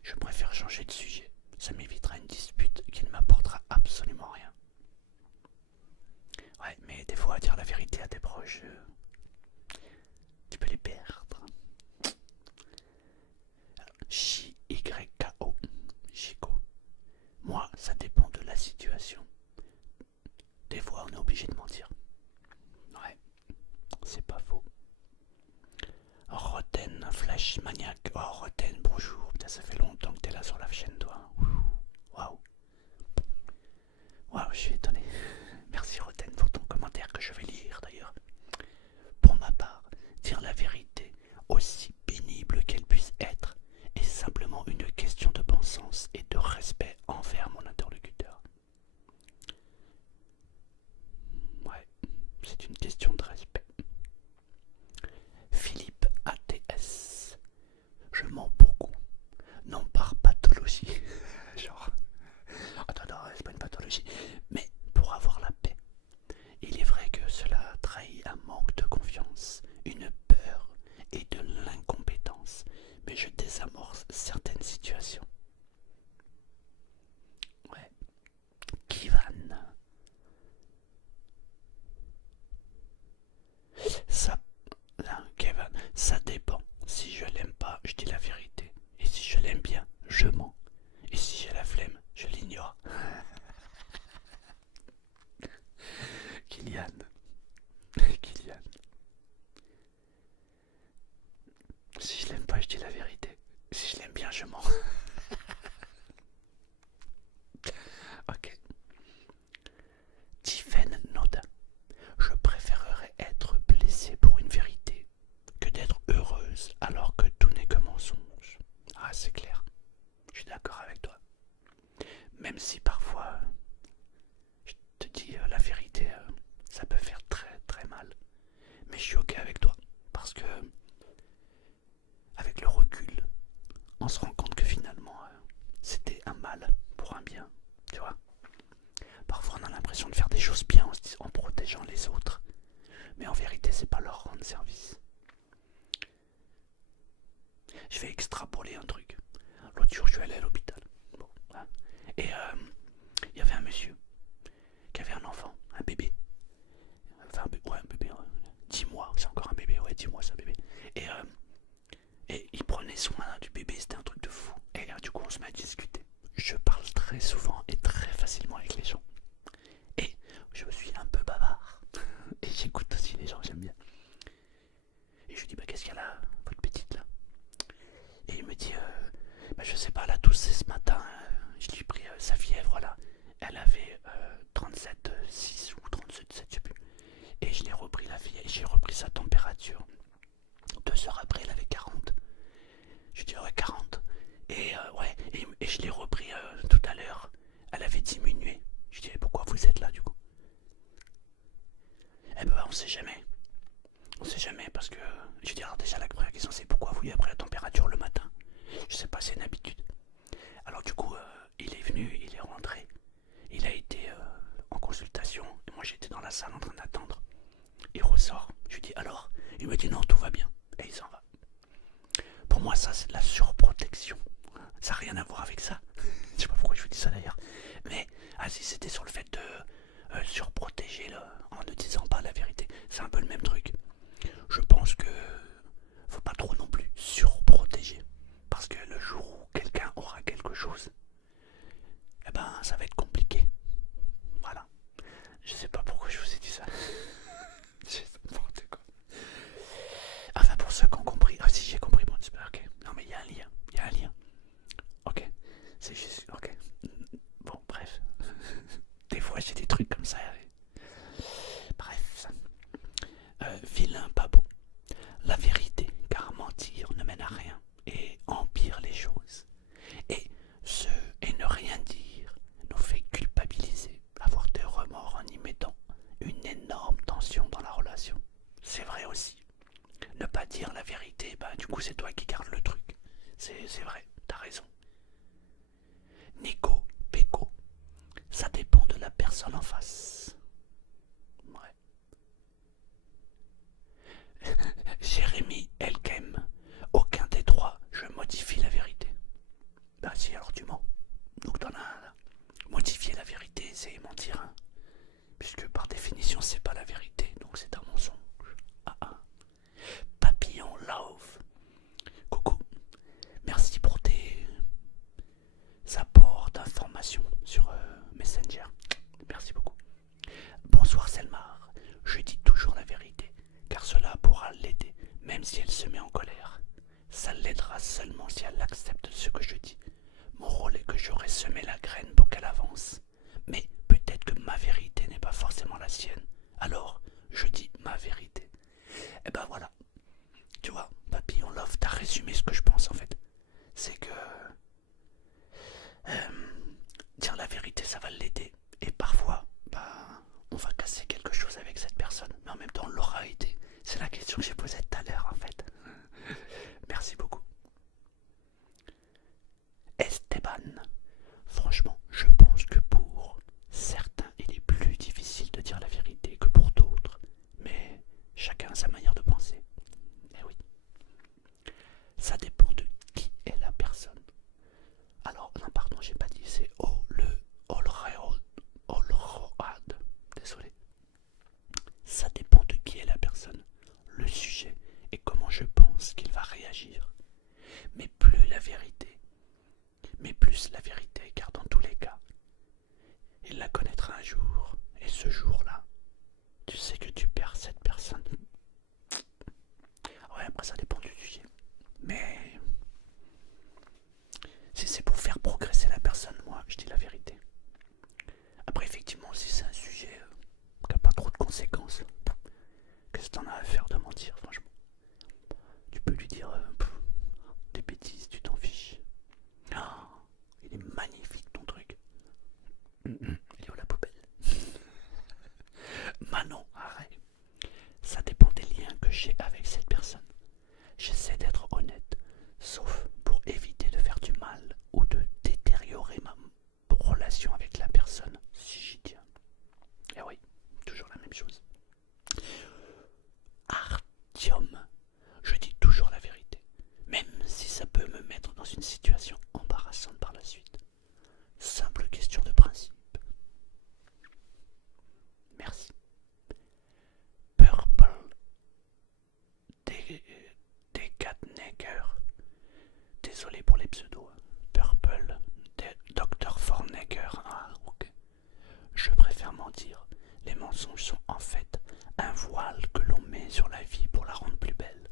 Je préfère changer de sujet. Ça m'évitera une dispute qui ne m'apportera absolument rien. Ouais, mais des fois, dire la vérité à tes proches, tu peux les perdre. J-Y-K-O. Chico. Moi, ça dépend de la situation. Des fois, on est obligé de mentir. Ouais, c'est pas faux. Roten, Flash Maniac. Oh, Roten, bonjour. Putain, ça fait longtemps que t'es là sur la chaîne, toi. Waouh. Waouh, je suis étonné. Merci, Roten, pour ton commentaire que je vais lire d'ailleurs. Pour ma part, dire la vérité, aussi pénible qu'elle puisse être, est simplement une question de bon sens et de respect envers mon interlocuteur. Ouais, c'est une question de respect. Philippe ATS. Je mens beaucoup. Non par pathologie. Genre. Attends, c'est pas une pathologie. Mais alors que tout n'est que mensonge. Ah, c'est clair, je suis d'accord avec toi. Même si parfois, je te dis la vérité, ça peut faire très très mal. Mais je suis ok avec toi, parce que avec le recul, on se rend compte que finalement, c'était un mal pour un bien, tu vois. Parfois on a l'impression de faire des choses bien en protégeant les autres, mais en vérité c'est pas leur rendre service. Je vais extrapoler un truc. L'autre jour je suis allé à l'hôpital. Bon, hein. Et il y avait un monsieur qui avait un enfant, un bébé. Enfin un bébé, 10 mois, c'est encore un bébé, ouais 10 mois c'est un bébé. Et, euh, et il prenait soin du bébé, c'était un truc de fou. Et du coup on se met à discuter. Je parle très souvent et très facilement avec les gens. Et je suis un peu bavard. Et j'écoute aussi les gens, j'aime bien. Et je lui dis, bah qu'est-ce qu'il y a là, votre petite là? Et il me dit, bah je sais pas, elle a toussé ce matin. Je lui ai pris sa fièvre là. Elle avait 37,6 ou 37,7, je sais plus. Et je l'ai repris la fille, et j'ai repris sa température. 2 heures après, elle avait 40. Je lui dis, ouais, 40. Et ouais, et je l'ai repris tout à l'heure. Elle avait diminué. Je lui dis, pourquoi vous êtes là du coup? Eh ben, on sait jamais. On sait jamais parce que, je veux dire, alors déjà la première question c'est pourquoi vous lui avez pris la température le matin? Je sais pas, c'est une habitude. Alors du coup, il est venu, il est rentré, il a été en consultation, et moi j'étais dans la salle en train d'attendre. Il ressort, je lui dis alors, il me dit non, tout va bien, et il s'en va. Pour moi ça c'est de la surprotection, ça n'a rien à voir avec ça. Je sais pas pourquoi je vous dis ça d'ailleurs, mais si c'était sur le fait de surprotéger en ne disant pas la vérité, c'est un peu le même truc. Je pense que faut pas trop non plus surprotéger. Parce que le jour où quelqu'un aura quelque chose, eh ben ça va être compliqué. Voilà. Je sais pas pourquoi je vous ai dit ça. C'est n'importe quoi. Enfin pour ceux qui ont compris. Ah si j'ai compris, bon c'est pas ok. Non mais il y a un lien. Il y a un lien. Ok. C'est juste. Ok. Bon bref. Des fois j'ai des trucs comme ça. Bref. Vilain pas beau. La vérité, car mentir ne mène à rien et empire les choses. Et et ne rien dire nous fait culpabiliser, avoir des remords en y mettant une énorme tension dans la relation. C'est vrai aussi. Ne pas dire la vérité, bah du coup c'est toi qui gardes le truc. C'est vrai, t'as raison. Nico, Péco, ça dépend de la personne en face. Ouais. Jérémy Elkem, aucun des trois, je modifie la vérité. Bah si, alors tu mens. Donc t'en as un là. Modifier la vérité, c'est mentir. Hein. Puisque par définition, c'est pas la vérité, donc c'est un mensonge. Ah ah. Papillon Love. Coucou. Merci pour tes apports d'informations sur Messenger. Merci beaucoup. Bonsoir Selmar. Je dis toujours la vérité, car cela pourra l'aider, même si elle se met en colère. Ça l'aidera seulement si elle accepte ce que je dis. Mon rôle est que j'aurai semé la graine pour qu'elle avance. Mais peut-être que ma vérité n'est pas forcément la sienne. Alors, je dis ma vérité. Et ben voilà. Tu vois, Papillon Love, t'as résumé ce que je pense en fait. C'est que dire la vérité, ça va l'aider. Et parfois, bah, on va casser quelque chose avec cette personne. Mais en même temps, on l'aura aidé. C'est la question que j'ai posée tout à l'heure en fait. Merci beaucoup. Esteban. Franchement, je pense que pour certains, il est plus difficile de dire la vérité que pour d'autres. Mais chacun a sa manière de penser. Eh oui. Ça dépend de qui est la personne. Alors, non, pardon, j'ai pas dit, c'est Olroad. Désolé. Ça dépend de qui est la personne, le sujet et comment je pense qu'il va réagir. Mais plus la vérité, car dans tous les cas, il la connaîtra un jour, et ce jour-là, tu sais que tu perds cette personne. Ouais, après ça dépend du sujet. Mais si c'est pour faire progresser la personne, moi, je dis la vérité. Après, effectivement, si c'est un sujet qui n'a pas trop de conséquences, qu'est-ce que t'en as à faire de mentir, franchement? Tu peux lui dire désolé pour les pseudos. Purple, Dr. Fornecker. Ah, ok. Je préfère mentir. Les mensonges sont en fait un voile que l'on met sur la vie pour la rendre plus belle.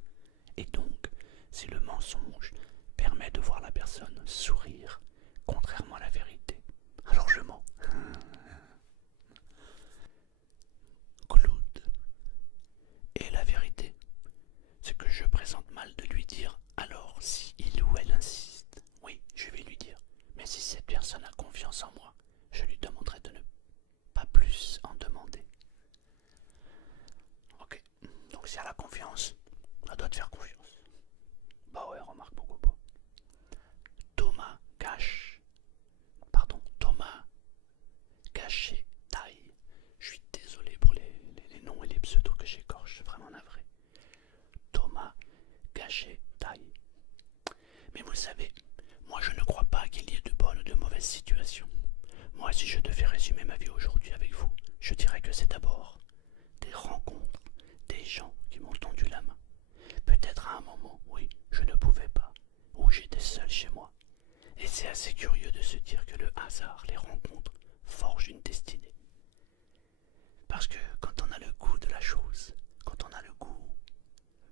Et donc, si le mensonge permet de voir la personne sourire, contrairement à la vérité, alors je mens. Claude. Et la vérité, c'est que je présente mal de lui dire alors si il ou elle insiste. Oui, je vais lui dire. Mais si cette personne a confiance en moi, je lui demanderai de ne pas plus en demander. Ok, donc si elle a confiance, elle doit te faire confiance. Bah ouais, remarque beaucoup pas. Thomas Cache. Pardon, Thomas Caché Taille. Je suis désolé pour les noms et les pseudos que j'écorche, je suis vraiment navré. Thomas Caché Taille. Mais vous savez, moi je ne crois pas qu'il y ait de bonnes ou de mauvaises situations. Moi, si je devais résumer ma vie aujourd'hui avec vous, je dirais que c'est d'abord des rencontres, des gens qui m'ont tendu la main. Peut-être à un moment, oui, je ne pouvais pas, ou j'étais seul chez moi. Et c'est assez curieux de se dire que le hasard, les rencontres, forgent une destinée. Parce que quand on a le goût de la chose, quand on a le goût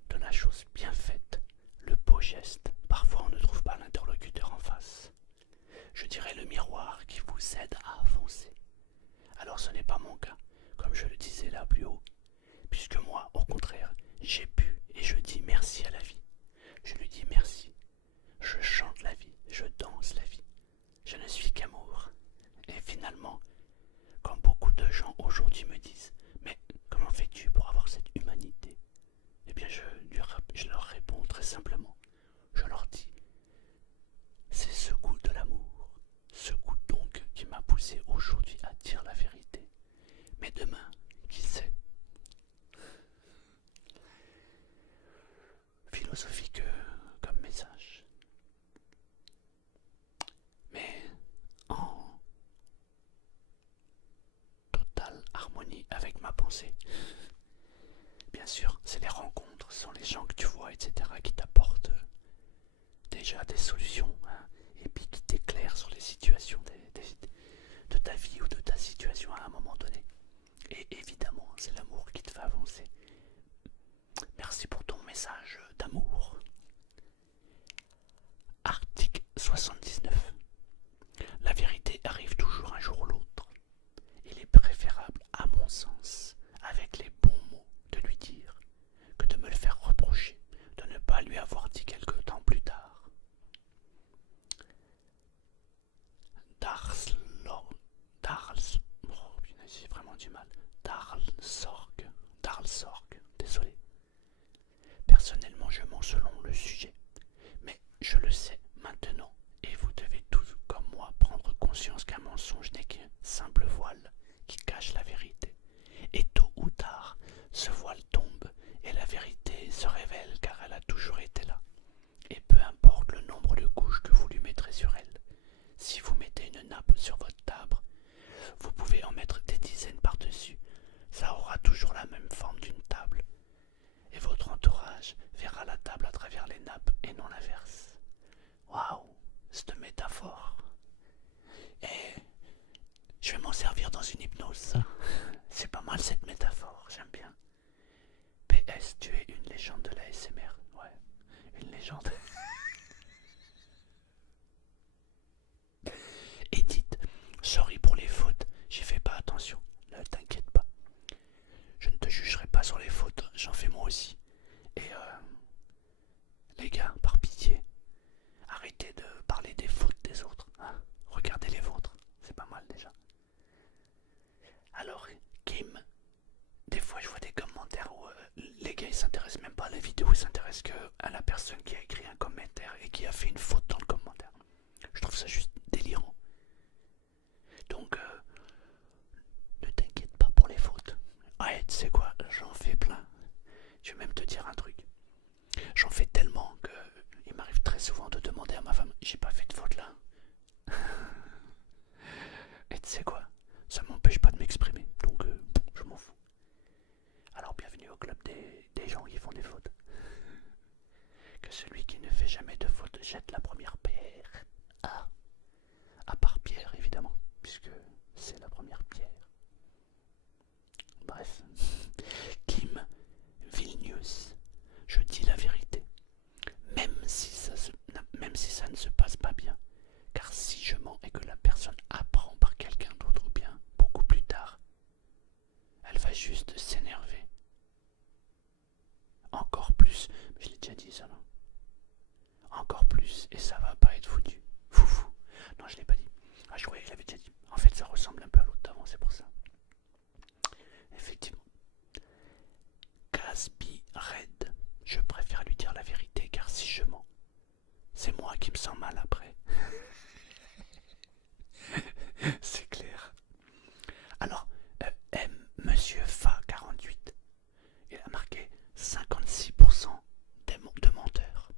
de la chose bien faite, le beau geste, parfois on ne trouve pas l'interlocuteur en face. Je dirais le miroir qui vous aide à avancer. Alors ce n'est pas mon cas, comme je le disais là plus haut, puisque moi, au contraire, j'ai pu et je dis merci à la vie. Je lui dis merci. Je chante la vie, je danse la vie. Je ne suis qu'amour. Et finalement, quand beaucoup de gens aujourd'hui me disent « Mais comment fais-tu pour avoir cette humanité ?» Eh bien je leur réponds très simplement. Je leur dis « C'est ce goût de l'amour, ce goût donc qui m'a poussé aujourd'hui à dire la vérité. Mais demain, qui sait ?» Philosophique comme message. Mais en totale harmonie avec ma pensée. Bien sûr, c'est les rencontres, ce sont les gens que tu vois, etc., qui t'apportent déjà des solutions, hein, et puis qui t'éclairent sur les situations de ta vie ou de ta situation à un moment donné. Et évidemment, c'est l'amour qui te fait avancer. Merci pour ton message d'amour. Article 79. La vérité arrive toujours un jour ou l'autre. Il est préférable, à mon sens, avec les bons mots, de lui dire, que de me le faire reprocher, de ne pas lui avoir dit quelque temps plus tard. J'ai vraiment du mal. Darlsorg, désolé. Personnellement, je mens selon le sujet, mais je le sais maintenant, et vous devez tous, comme moi, prendre conscience qu'un mensonge n'est qu'un simple voile qui cache la vérité. Et tôt ou tard, ce voile tombe et la vérité se révèle car elle a toujours été là. Et peu importe le nombre de couches que vous lui mettrez sur elle, si vous mettez une nappe sur votre table, vous pouvez en mettre des dizaines par-dessus, ça aura toujours la même forme d'une table. Et votre entourage verra la table à travers les nappes et non l'inverse. Waouh, cette métaphore. Et je vais m'en servir dans une hypnose. C'est pas mal cette métaphore, j'aime bien. PS, tu es une légende de la SMR. Ouais, une légende. Edith, sorry pour les fautes, j'y fais pas attention. Ne t'inquiète pas. Je ne te jugerai pas sur les fautes, j'en fais moi aussi. Et les gars, par pitié, arrêtez de parler des fautes des autres. Hein. Regardez les vôtres, c'est pas mal déjà. Alors, Kim, des fois je vois des commentaires où les gars ils s'intéressent même pas à la vidéo, ils s'intéressent que à la personne qui a écrit un commentaire et qui a fait une faute dans le commentaire. Je trouve ça juste délirant. Donc, ne t'inquiète pas pour les fautes. Ouais, tu sais quoi, j'en fais plein. Je vais même te dire un truc. J'en fais tellement que il m'arrive très souvent de demander à ma femme, j'ai pas fait de faute là. Et tu sais quoi, ça m'empêche pas de m'exprimer, donc je m'en fous. Alors bienvenue au club des gens qui font des fautes. Que celui qui ne fait jamais de faute jette la première pierre? Ah, à part Pierre évidemment, puisque c'est la première pierre. Bref, Kim Vilnius, je dis la vérité, même si ça ne se passe pas bien, car si je mens et que la personne apprend par quelqu'un d'autre ou bien beaucoup plus tard, elle va juste s'énerver. Encore plus, je l'ai déjà dit ça non? Encore plus, et ça va pas être foutu. Foufou. Non, je l'ai pas dit. Ah, je croyais que je l'avais déjà dit. En fait, ça ressemble un peu à l'autre d'avant, c'est pour ça. Effectivement. Casby Red. Je préfère lui dire la vérité car si je mens, c'est moi qui me sens mal après. C'est clair. Alors, Monsieur Fa48, il a marqué 56% de menteurs.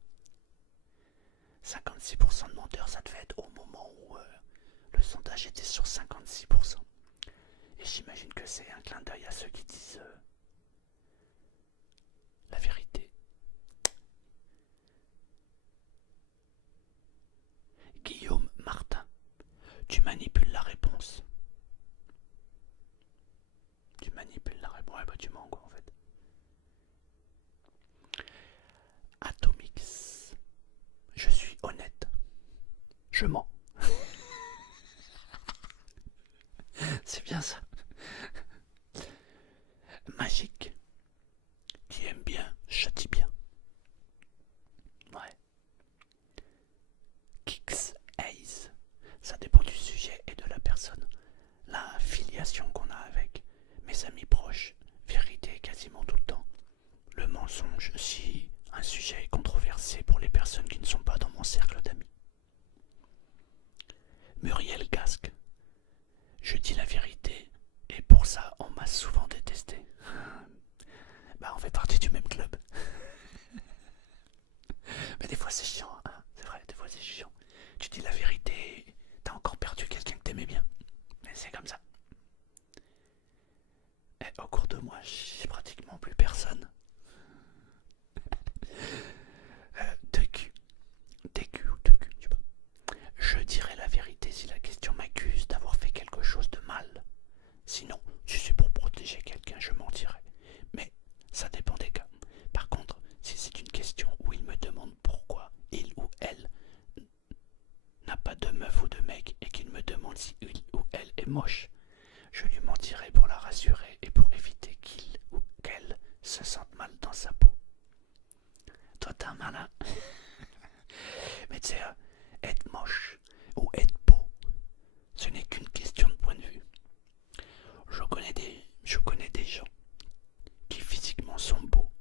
56% de menteurs, ça devait être au moment où le sondage était sur 56%. Et j'imagine que c'est un clin d'œil à ceux qui disent la vérité. Guillaume Martin, tu manipules la réponse. Tu manipules la réponse. Ouais, bah tu mens quoi en fait. Atomix, je suis honnête. Je mens. C'est bien ça. Magique, qui aime bien, châtie bien. Ouais. Kix Ace, ça dépend du sujet et de la personne. La filiation qu'on a avec mes amis proches, vérité quasiment tout le temps. Le mensonge si un sujet est controversé pour les personnes qui ne sont pas dans mon cercle d'amis. Muriel Gasque, je dis la vérité et pour ça on m'a souvent détesté. Bah on fait partie du même club. Mais des fois c'est chiant, hein. C'est vrai, des fois c'est chiant. Tu dis la vérité, t'as encore perdu quelqu'un que t'aimais bien. Mais c'est comme ça. Et au cours de moi, j'ai pratiquement plus personne. DQ, DQ ou DQ, je sais pas. Je dirai la vérité si la question m'accuse d'avoir fait quelque chose de mal. Sinon, si c'est pour protéger quelqu'un, je mentirai. Mais ça dépend des cas. Par contre, si c'est une question où il me demande pourquoi il ou elle n'a pas de meuf ou de mec et qu'il me demande si il ou elle est moche, je lui mentirai pour la rassurer et pour éviter qu'il ou qu'elle se sente mal dans sa peau. Toi t'es un malin. Mais tu sais, être moche ou être beau, ce n'est qu'une question de point de vue. Je connais des gens qui physiquement sont beaux,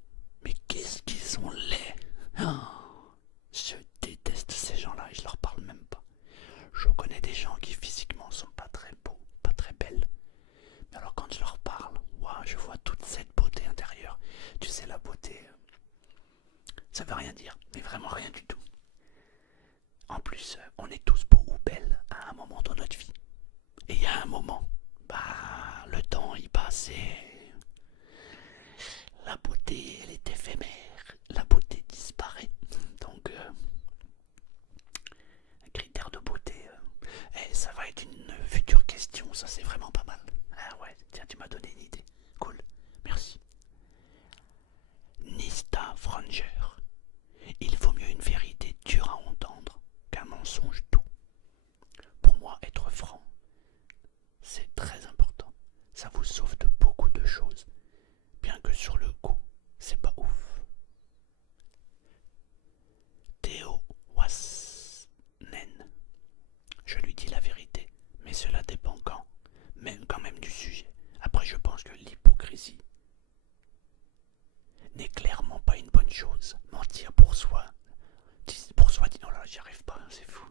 mais qu'est-ce qu'ils sont laids. Oh, je déteste ces gens-là et je leur parle même pas. Je connais des gens qui physiquement sont pas très beaux, pas très belles. Mais alors quand je leur parle, wow, je vois toute cette beauté intérieure. Tu sais, la beauté, ça veut rien dire, mais vraiment rien du tout. En plus, on est tous beaux ou belles à un moment dans notre vie. Et il y a un moment, bah, le temps il passe et la beauté elle est éphémère, la beauté disparaît. Donc, un critère de beauté, ça va être une future question, ça c'est vraiment pas mal. Ah ouais, tiens, tu m'as donné une idée. Cool, merci. Nista Franger, il vaut mieux une vérité dure à entendre qu'un mensonge doux. Pour moi, être franc, c'est très important. Ça vous sauve de beaucoup de choses, bien que sur le coup, c'est pas ouf. Théo Wasnen, je lui dis la vérité, mais cela dépend quand même du sujet. Après, je pense que l'hypocrisie n'est clairement pas une bonne chose. Mentir pour soi, oh là, j'y arrive pas, c'est fou.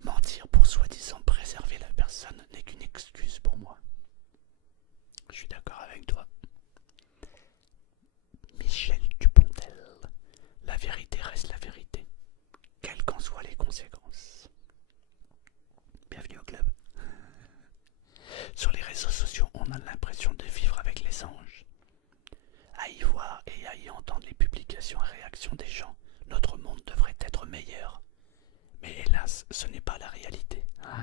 Mentir pour soi-disant préserver la personne n'est qu'une excuse pour moi. Je suis d'accord avec toi. Michel Dupontel, la vérité reste la vérité, quelles qu'en soient les conséquences. Bienvenue au club. Sur les réseaux sociaux, on a l'impression de vivre avec les anges. À y voir et à y entendre les publications et réactions des gens, notre monde devrait être meilleur.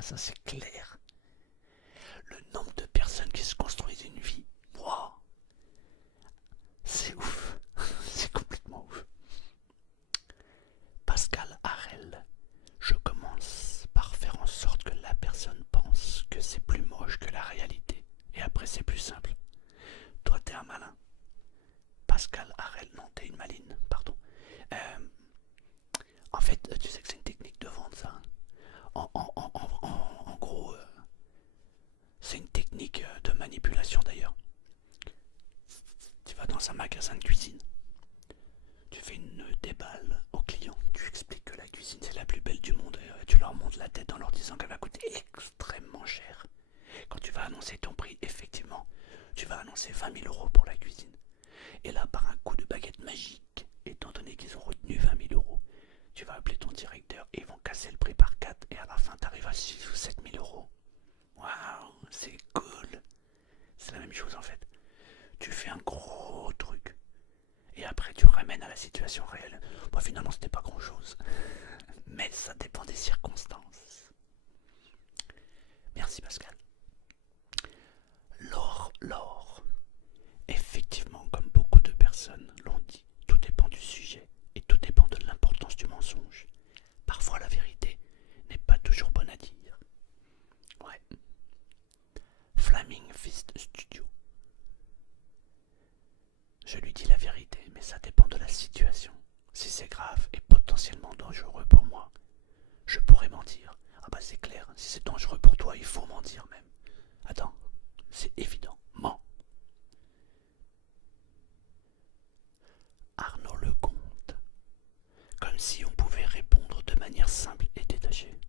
ça c'est clair. Le nombre de personnes qui se construisent une vie, waouh, c'est ouf, c'est complètement ouf. Pascal Harel, je commence par faire en sorte que la personne pense que c'est plus moche que la réalité. Et après c'est plus simple. Toi t'es un malin. Pascal Harel, non t'es une maline, pardon. En fait, tu sais que c'est une technique de vente ça. En gros, c'est une technique de manipulation d'ailleurs. Tu vas dans un magasin de cuisine, tu fais une déballe au client, tu expliques que la cuisine c'est la plus belle du monde et tu leur montes la tête en leur disant qu'elle va coûter extrêmement cher. Quand tu vas annoncer ton prix, effectivement, tu vas annoncer 20 000 € pour la cuisine. Et là, par un coup de baguette magique, étant donné qu'ils ont retenu 20 000 €, tu vas appeler ton directeur et ils vont casser le prix par 4 et à la fin t'arrives à 6 ou 7 000 €. Waouh, c'est cool. C'est la même chose en fait. Tu fais un gros truc et après tu ramènes à la situation réelle. Bon, finalement c'était pas grand chose, mais ça dépend des circonstances. Merci Pascal. L'or. Effectivement, comme beaucoup de personnes l'ont dit, tout dépend du sujet et tout dépend de l'importance du mensonge. Parfois la vérité n'est pas toujours bonne à dire. Ouais. Flaming Fist Studio. Je lui dis la vérité, mais ça dépend de la situation. Si c'est grave et potentiellement dangereux pour moi, je pourrais mentir. Ah bah c'est clair, si c'est dangereux pour toi, il faut mentir même. Attends, c'est évident, mens. Arnaud Lecomte. Comme si on pouvait répondre de manière simple et détachée.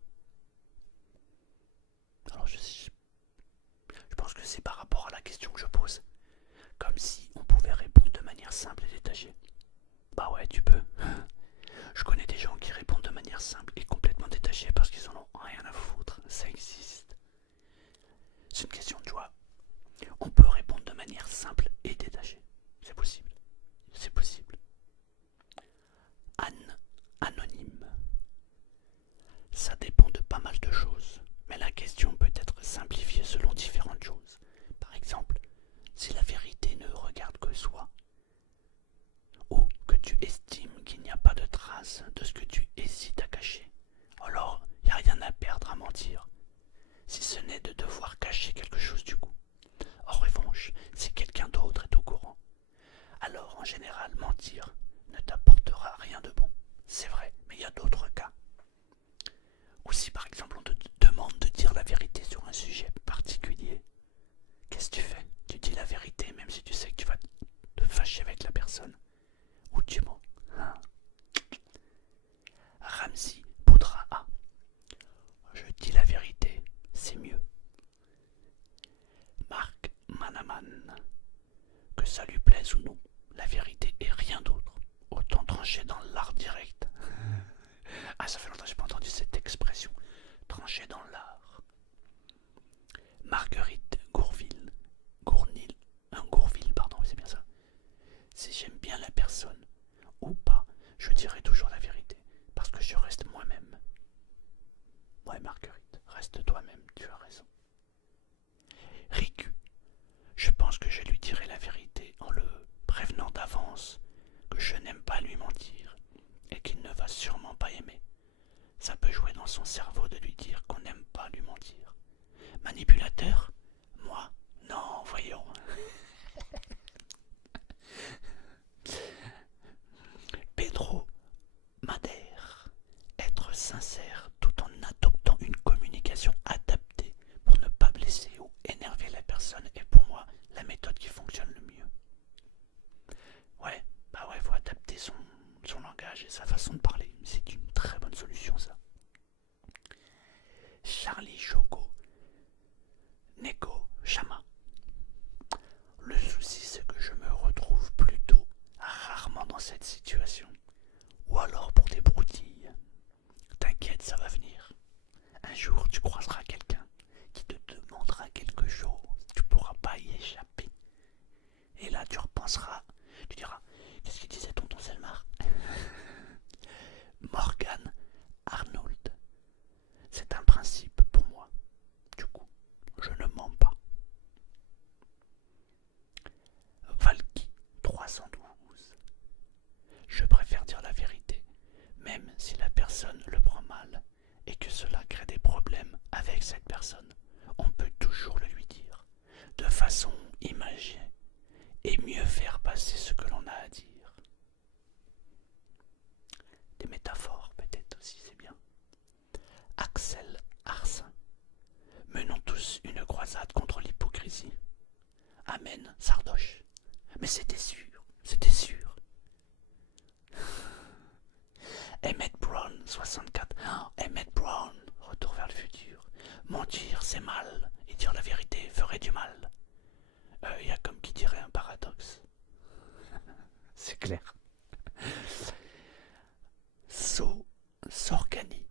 Alors je pense que c'est par rapport à la question que je pose. Comme si on pouvait répondre de manière simple et détachée. Bah ouais, tu peux. Je connais des gens qui répondent de manière simple et complètement détachée parce qu'ils en ont rien à foutre. Ça existe. C'est une question de choix. On peut répondre de manière simple et détachée. C'est possible. C'est possible. Anne anonyme. Ça dépend de pas mal de choses, mais la question peut être simplifiée selon différentes choses. Par exemple, si la vérité ne regarde que soi, ou que tu estimes qu'il n'y a pas de trace de ce que tu hésites à cacher, alors il n'y a rien à perdre à mentir, si ce n'est de devoir cacher quelque chose du coup. En revanche, si quelqu'un d'autre est au courant, alors en général mentir ne t'apportera rien de bon. C'est vrai, mais il y a d'autres cas. Ou si par exemple on te demande de dire la vérité sur un sujet particulier, qu'est-ce que tu fais? Tu dis la vérité même si tu sais que tu vas te fâcher avec la personne. Ou tu mens. Hein? Ramzi Boudra A. Je dis la vérité, c'est mieux. Marc Manaman. Que ça lui plaise ou non, la vérité est rien d'autre. Autant trancher dans l'art direct. Ah, ça fait longtemps que j'ai pas entendu cette expression. Trancher dans l'art. Marguerite Gourville. Gourville, pardon, c'est bien ça. Si j'aime bien la personne ou pas, je dirai toujours la vérité. Parce que je reste moi-même. Ouais, Marguerite, reste toi-même, tu as raison. Ricu. Je pense que je lui dirai la vérité en le prévenant d'avance que je n'aime pas lui mentir et qu'il ne va sûrement pas aimer. Ça peut jouer dans son cerveau de lui dire qu'on n'aime pas lui mentir. Manipulateur? Moi? Non, voyons. Pedro Madère. Être sincère tout en adoptant une communication adaptée pour ne pas blesser ou énerver la personne est pour moi la méthode qui fonctionne le mieux. Ouais, bah ouais, faut adapter son langage et sa façon de parler. C'est une très bonne solution ça. Charlie Choco. Neko Chama. Le souci c'est que je me retrouve plutôt rarement dans cette situation. Ou alors pour des broutilles. T'inquiète, ça va venir. Un jour tu croiseras quelqu'un qui te demandera quelque chose. Tu pourras pas y échapper. Et là tu repenseras. Tu diras, qu'est-ce qu'il disait tonton Selmar? Morgan Arnold. C'est un principe pour moi. avec cette personne, on peut toujours le lui dire, de façon imagée, et mieux faire passer ce que l'on a à dire. Des métaphores peut-être aussi, c'est bien. Axel Arsin. Menons tous une croisade contre l'hypocrisie. Amen, Sardoche. Mais c'était sûr, c'était sûr. Emmett Brown, 64. Emmett Brown, retour vers le futur. Mentir, c'est mal, et dire la vérité ferait du mal. Y a comme qui dirait un paradoxe. C'est clair. Sorgani.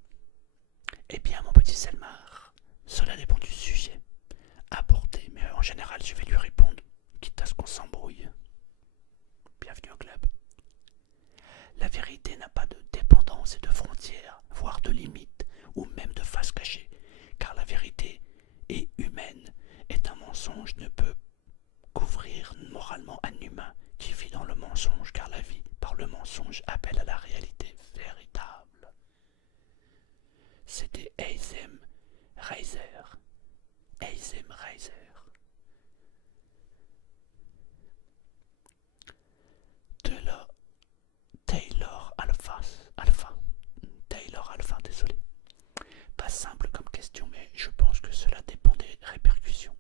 Eh bien, mon petit Selmar, cela dépend du sujet abordé, mais en général, je vais lui répondre, quitte à ce qu'on s'embrouille. Bienvenue au club. La vérité n'a pas de dépendance et de frontières, voire de limites, ou même de face cachée, car la vérité est humaine, et un mensonge ne peut couvrir moralement un humain qui vit dans le mensonge, car la vie, par le mensonge, appelle à la réalité véritable. C'était Eisem Reiser. Eisem Reiser. Taylor Alpha, désolé. Pas simple comme question, mais je pense que cela dépend des répercussions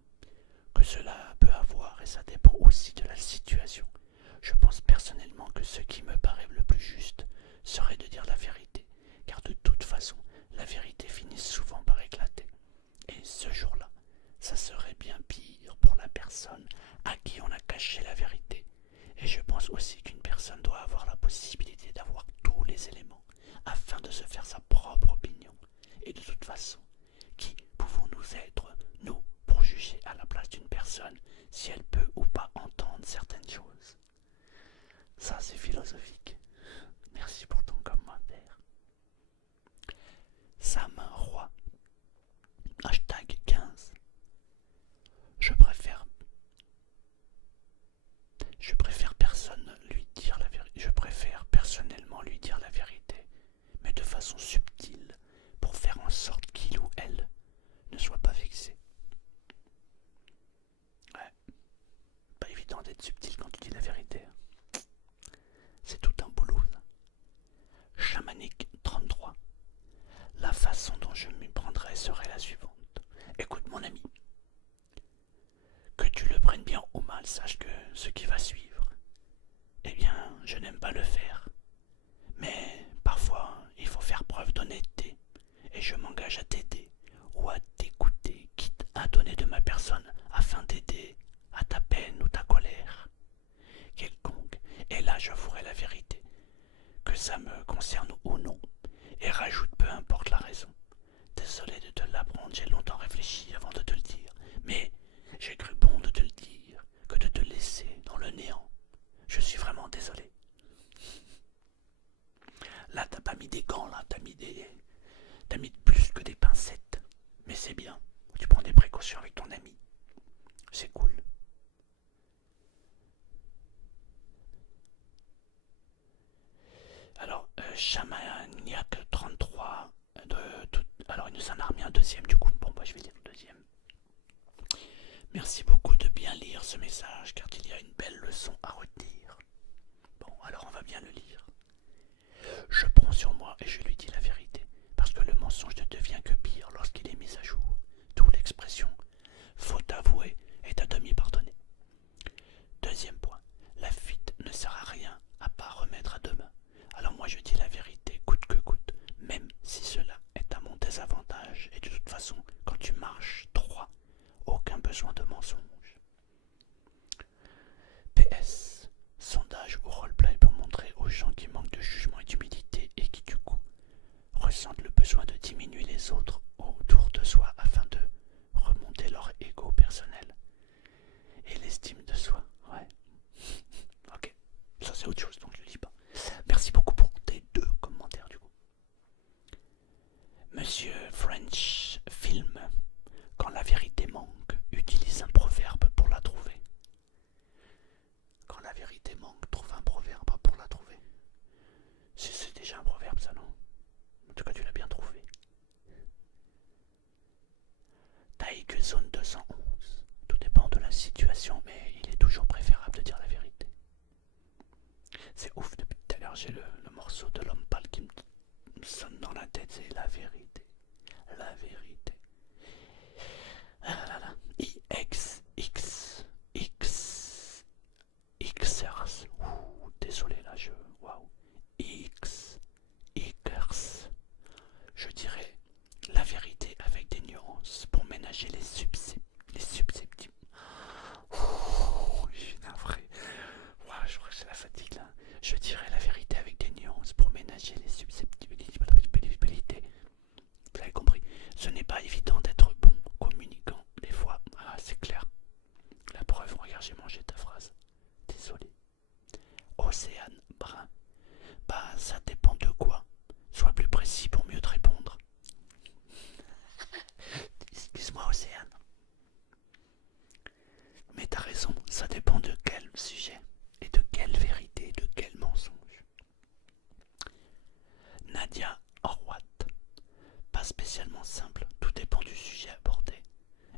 que cela peut avoir et ça dépend aussi de la situation. Je pense personnellement que ce qui me paraît le plus juste serait de dire la vérité, car de toute façon, la vérité finit souvent par éclater. Et ce jour-là, ça serait bien pire pour la personne à qui on a caché la vérité. Et je pense aussi qu'une personne doit avoir la possibilité d'avoir tous les éléments afin de se faire sa propre opinion. Et de toute façon, qui pouvons-nous être, nous, pour juger à la place d'une personne si elle peut ou pas entendre certaines choses? Ça, c'est philosophique. Merci pour ton commentaire. Sam Roy. Hashtag 15. Je préfère personnellement lui dire la vérité, mais de façon subtile, pour faire en sorte qu'il ou elle ne soit pas vexé. Ouais, pas évident d'être subtil quand tu dis la vérité. C'est tout un boulot. Chamanique 33. La façon dont je m'y prendrais serait la suivante. Écoute mon ami, que tu le prennes bien ou mal, sache que ce qui va suivre, eh bien, je n'aime pas le faire. Mais parfois, il faut faire preuve d'honnêteté, et je m'engage à t'aider ou à t'écouter, quitte à donner de ma personne afin d'aider à ta peine ou ta colère quelconque. Et là, j'avouerai la vérité, que ça me concerne ou non, et rajoute peu importe la raison. Désolé de te l'apprendre, j'ai longtemps réfléchi avant de te le dire, mais j'ai cru bon de te le dire que de te laisser dans le néant. Je suis vraiment désolé. Là, t'as pas mis des gants, là, t'as mis plus que des pincettes. Mais c'est bien, tu prends des précautions avec ton ami. C'est cool. Alors, Chamaniac 33, alors il nous en a remis un deuxième du coup. Bon, bah je vais lire le deuxième. Merci beaucoup de bien lire ce message, car il y a une belle leçon à retenir. Bon, alors on va bien le lire. Je prends sur moi et je lui dis la vérité, parce que le mensonge ne devient que pire lorsqu'il est mis à jour. D'où l'expression « faute avouée est à demi pardonnée ». Deuxième point, la fuite ne sert à rien à part remettre à demain. Alors moi je dis la vérité coûte que coûte, même si cela est à mon désavantage. Et de toute façon, quand tu marches droit, aucun besoin de mensonge. PS. Sondage ou roleplay pour montrer aux gens qui manquent de jugement et d'humilité et qui du coup ressentent le besoin de diminuer les autres autour de soi afin de remonter leur ego personnel et l'estime de soi. Ouais. Ok. Ça c'est autre chose donc je lis pas. Merci beaucoup pour tes 2 j'ai le morceau de l'homme pâle qui me sonne dans la tête, c'est la vérité. La vérité. Ah là là. IX, X, X, Xers. Ouh, désolé là, waouh. X, Xers. Je dirais la vérité avec des nuances pour ménager les susceptibles. Je suis navré. Wow, je crois que c'est la fatigue là. Je dirais la vérité avec des nuances pour ménager les susceptibilités. Vous avez compris. Ce n'est pas évident d'être bon communicant des fois. Ah, c'est clair. La preuve, regarde, j'ai mangé ta phrase. Désolé. Océane Brun. Bah, ça dépend de quoi. Sois plus précis pour mieux te répondre. Excuse-moi, Océane. Mais t'as raison, ça dépend de quel sujet, et de quelle vérité, de quel mensonge. Nadia Horwath. Pas spécialement simple, tout dépend du sujet abordé.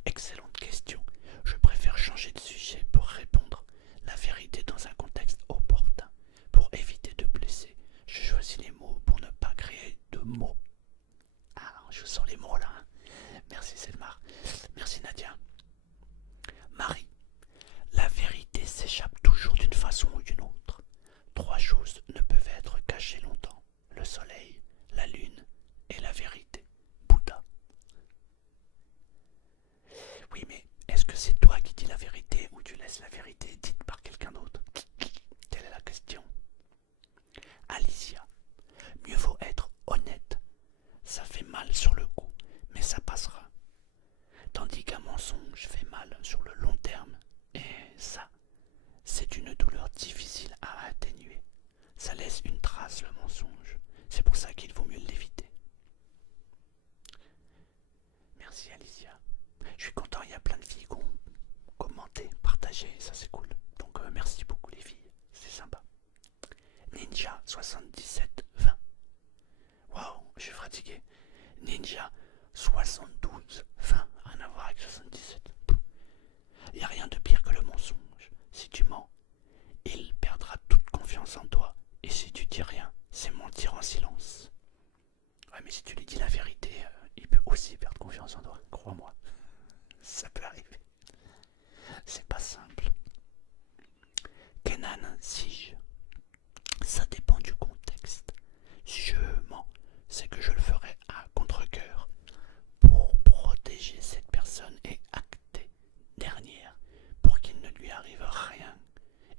Excellente question. Je préfère changer de sujet pour répondre la vérité dans un contexte opportun. Pour éviter de blesser, je choisis les mots pour ne pas créer de mots. Ah, je sens les mots là. Hein. Merci Selmar. Merci Nadia. Marie. La vérité s'échappe toujours d'une façon ou d'une autre. 3 choses ne peuvent être cachées longtemps. Le soleil, la lune et la vérité. Bouddha. Oui, mais est-ce que c'est toi qui dis la vérité ou tu laisses la vérité dite par quelqu'un d'autre? Telle est la question. Alicia. Mieux vaut être honnête. Ça fait mal sur le coup, mais ça passera. Tandis qu'un mensonge fait mal sur le long terme. Et ça, c'est une douleur difficile à atténuer. Ça laisse une trace, le mensonge. C'est pour ça qu'il vaut mieux l'éviter. Merci Alicia. Je suis content, il y a plein de filles qui ont commenté, partagé, ça c'est cool. Donc merci beaucoup les filles, c'est sympa. Ninja 7720. Waouh, je suis fatigué. Ninja 72 20, rien à voir avec 77. Il n'y a rien de pire que le mensonge. Si tu mens, il perdra toute confiance en toi. Et si tu dis rien, c'est mentir en silence. Ouais, mais si tu lui dis la vérité, il peut aussi perdre confiance en toi. Crois-moi, ça peut arriver. C'est pas simple. Kenan Sige. Ça dépend du contexte. Si je mens, c'est que je le ferai à contre-cœur pour protéger cette personne et acter dernière pour qu'il ne lui arrive rien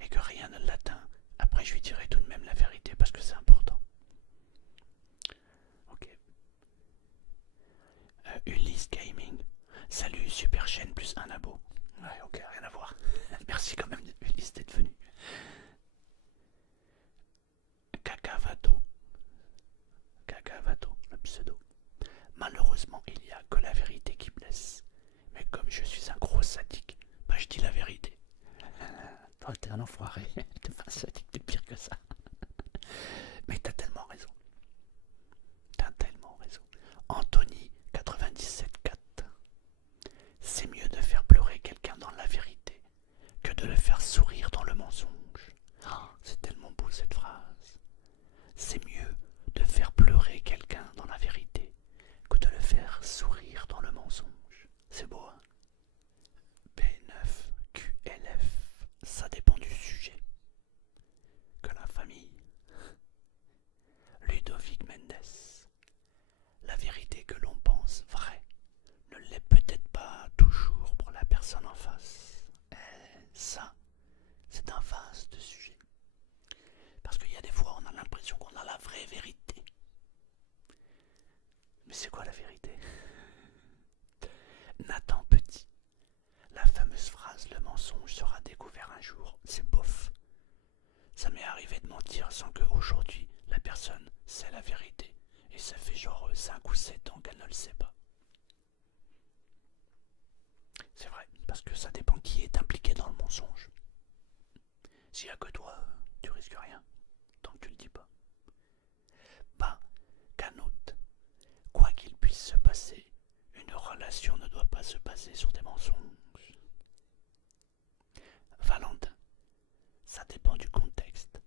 et que rien ne l'atteint. Après, je lui dirai tout de même la vérité parce que c'est important. Ok. Ulysse Gaming. Salut, super chaîne plus un abo. Ouais, ok, rien à voir. Merci quand même, Ulysse, d'être venu. Kakavato. Kakavato, le pseudo. Malheureusement, il n'y a que la vérité qui blesse. Mais comme je suis un gros sadique, bah je dis la vérité. Toi, t'es un enfoiré. T'es pas un sadique, t'es pire que ça. Mais t'as tellement raison. T'as tellement raison. Anthony 97.4. C'est mieux de faire pleurer quelqu'un dans la vérité que de le faire sourire dans le mensonge. Oh, c'est tellement beau cette phrase. C'est mieux de faire pleurer quelqu'un dans la vérité que de le faire sourire dans le mensonge. C'est beau, hein? B9QLF, ça dépend du sujet. Que la famille. Ludovic Mendes. La vérité que l'on pense vraie ne l'est peut-être pas toujours pour la personne en face. Et ça, c'est un vaste sujet. Parce qu'il y a des fois, on a l'impression qu'on a la vraie vérité. Mais c'est quoi la vérité? Nathan Petit. La fameuse phrase « le mensonge sera découvert un jour », c'est bof. Ça m'est arrivé de mentir sans que aujourd'hui la personne sait la vérité. Et ça fait genre 5 ou 7 ans qu'elle ne le sait pas. C'est vrai, parce que ça dépend qui est impliqué dans le mensonge. S'il n'y a que toi, tu risques rien, tant que tu le dis pas. Bah, Canoute, quoi qu'il puisse se passer, une relation ne doit pas se baser sur des mensonges. Valentin, ça dépend du contexte.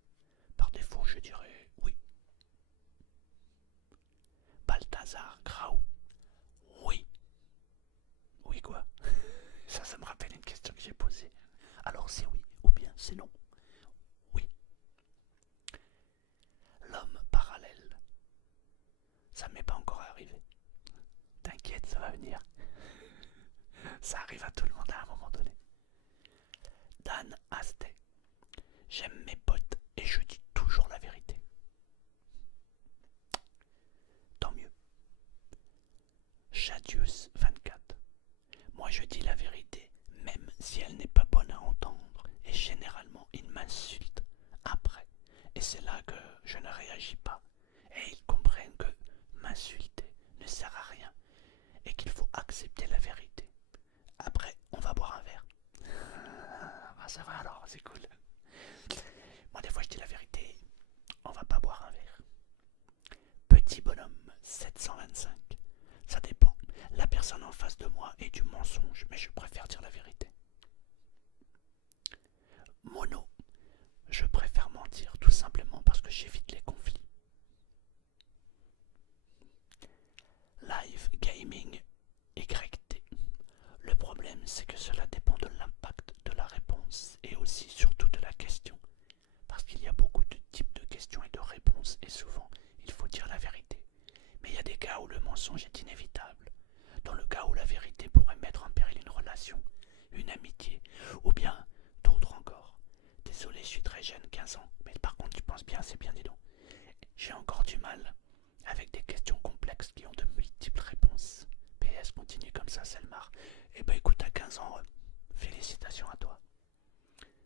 Par défaut, je dirais César Graou. Oui. Oui quoi? Ça me rappelle une question que j'ai posée. Alors c'est oui ou bien c'est non? Oui. L'homme parallèle. Ça m'est pas encore arrivé. T'inquiète, ça va venir. Ça arrive à tout le monde à un moment donné. Dan Asté. J'aime mes potes et je dis toujours la vérité. Tant mieux. Chadius24. Moi je dis la vérité, même si elle n'est pas bonne à entendre, et généralement ils m'insultent après. Et c'est là que je ne réagis pas. Et ils comprennent que m'insulter ne sert à rien et qu'il faut accepter la vérité. Après, on va boire un verre. Ah, ça va alors, c'est cool. Moi des fois je dis la vérité, on va pas boire un verre. Petit bonhomme 725. Ça dépend. La personne en face de moi est du mensonge, mais je préfère dire la vérité. Mono. Je préfère mentir tout simplement parce que j'évite les conflits. Live Gaming YT. Le problème, c'est que cela dépend de l'impact de la réponse et aussi surtout de la question. Parce qu'il y a beaucoup de types de questions et de réponses et souvent, il faut dire la vérité. Mais il y a des cas où le mensonge est inévitable. Dans le cas où la vérité pourrait mettre en péril une relation, une amitié, ou bien d'autres encore. Désolé, je suis très jeune, 15 ans, mais par contre tu penses bien, c'est bien, dis donc. J'ai encore du mal avec des questions complexes qui ont de multiples réponses. PS, continue comme ça, Selmar. Eh ben écoute, à 15 ans, félicitations à toi.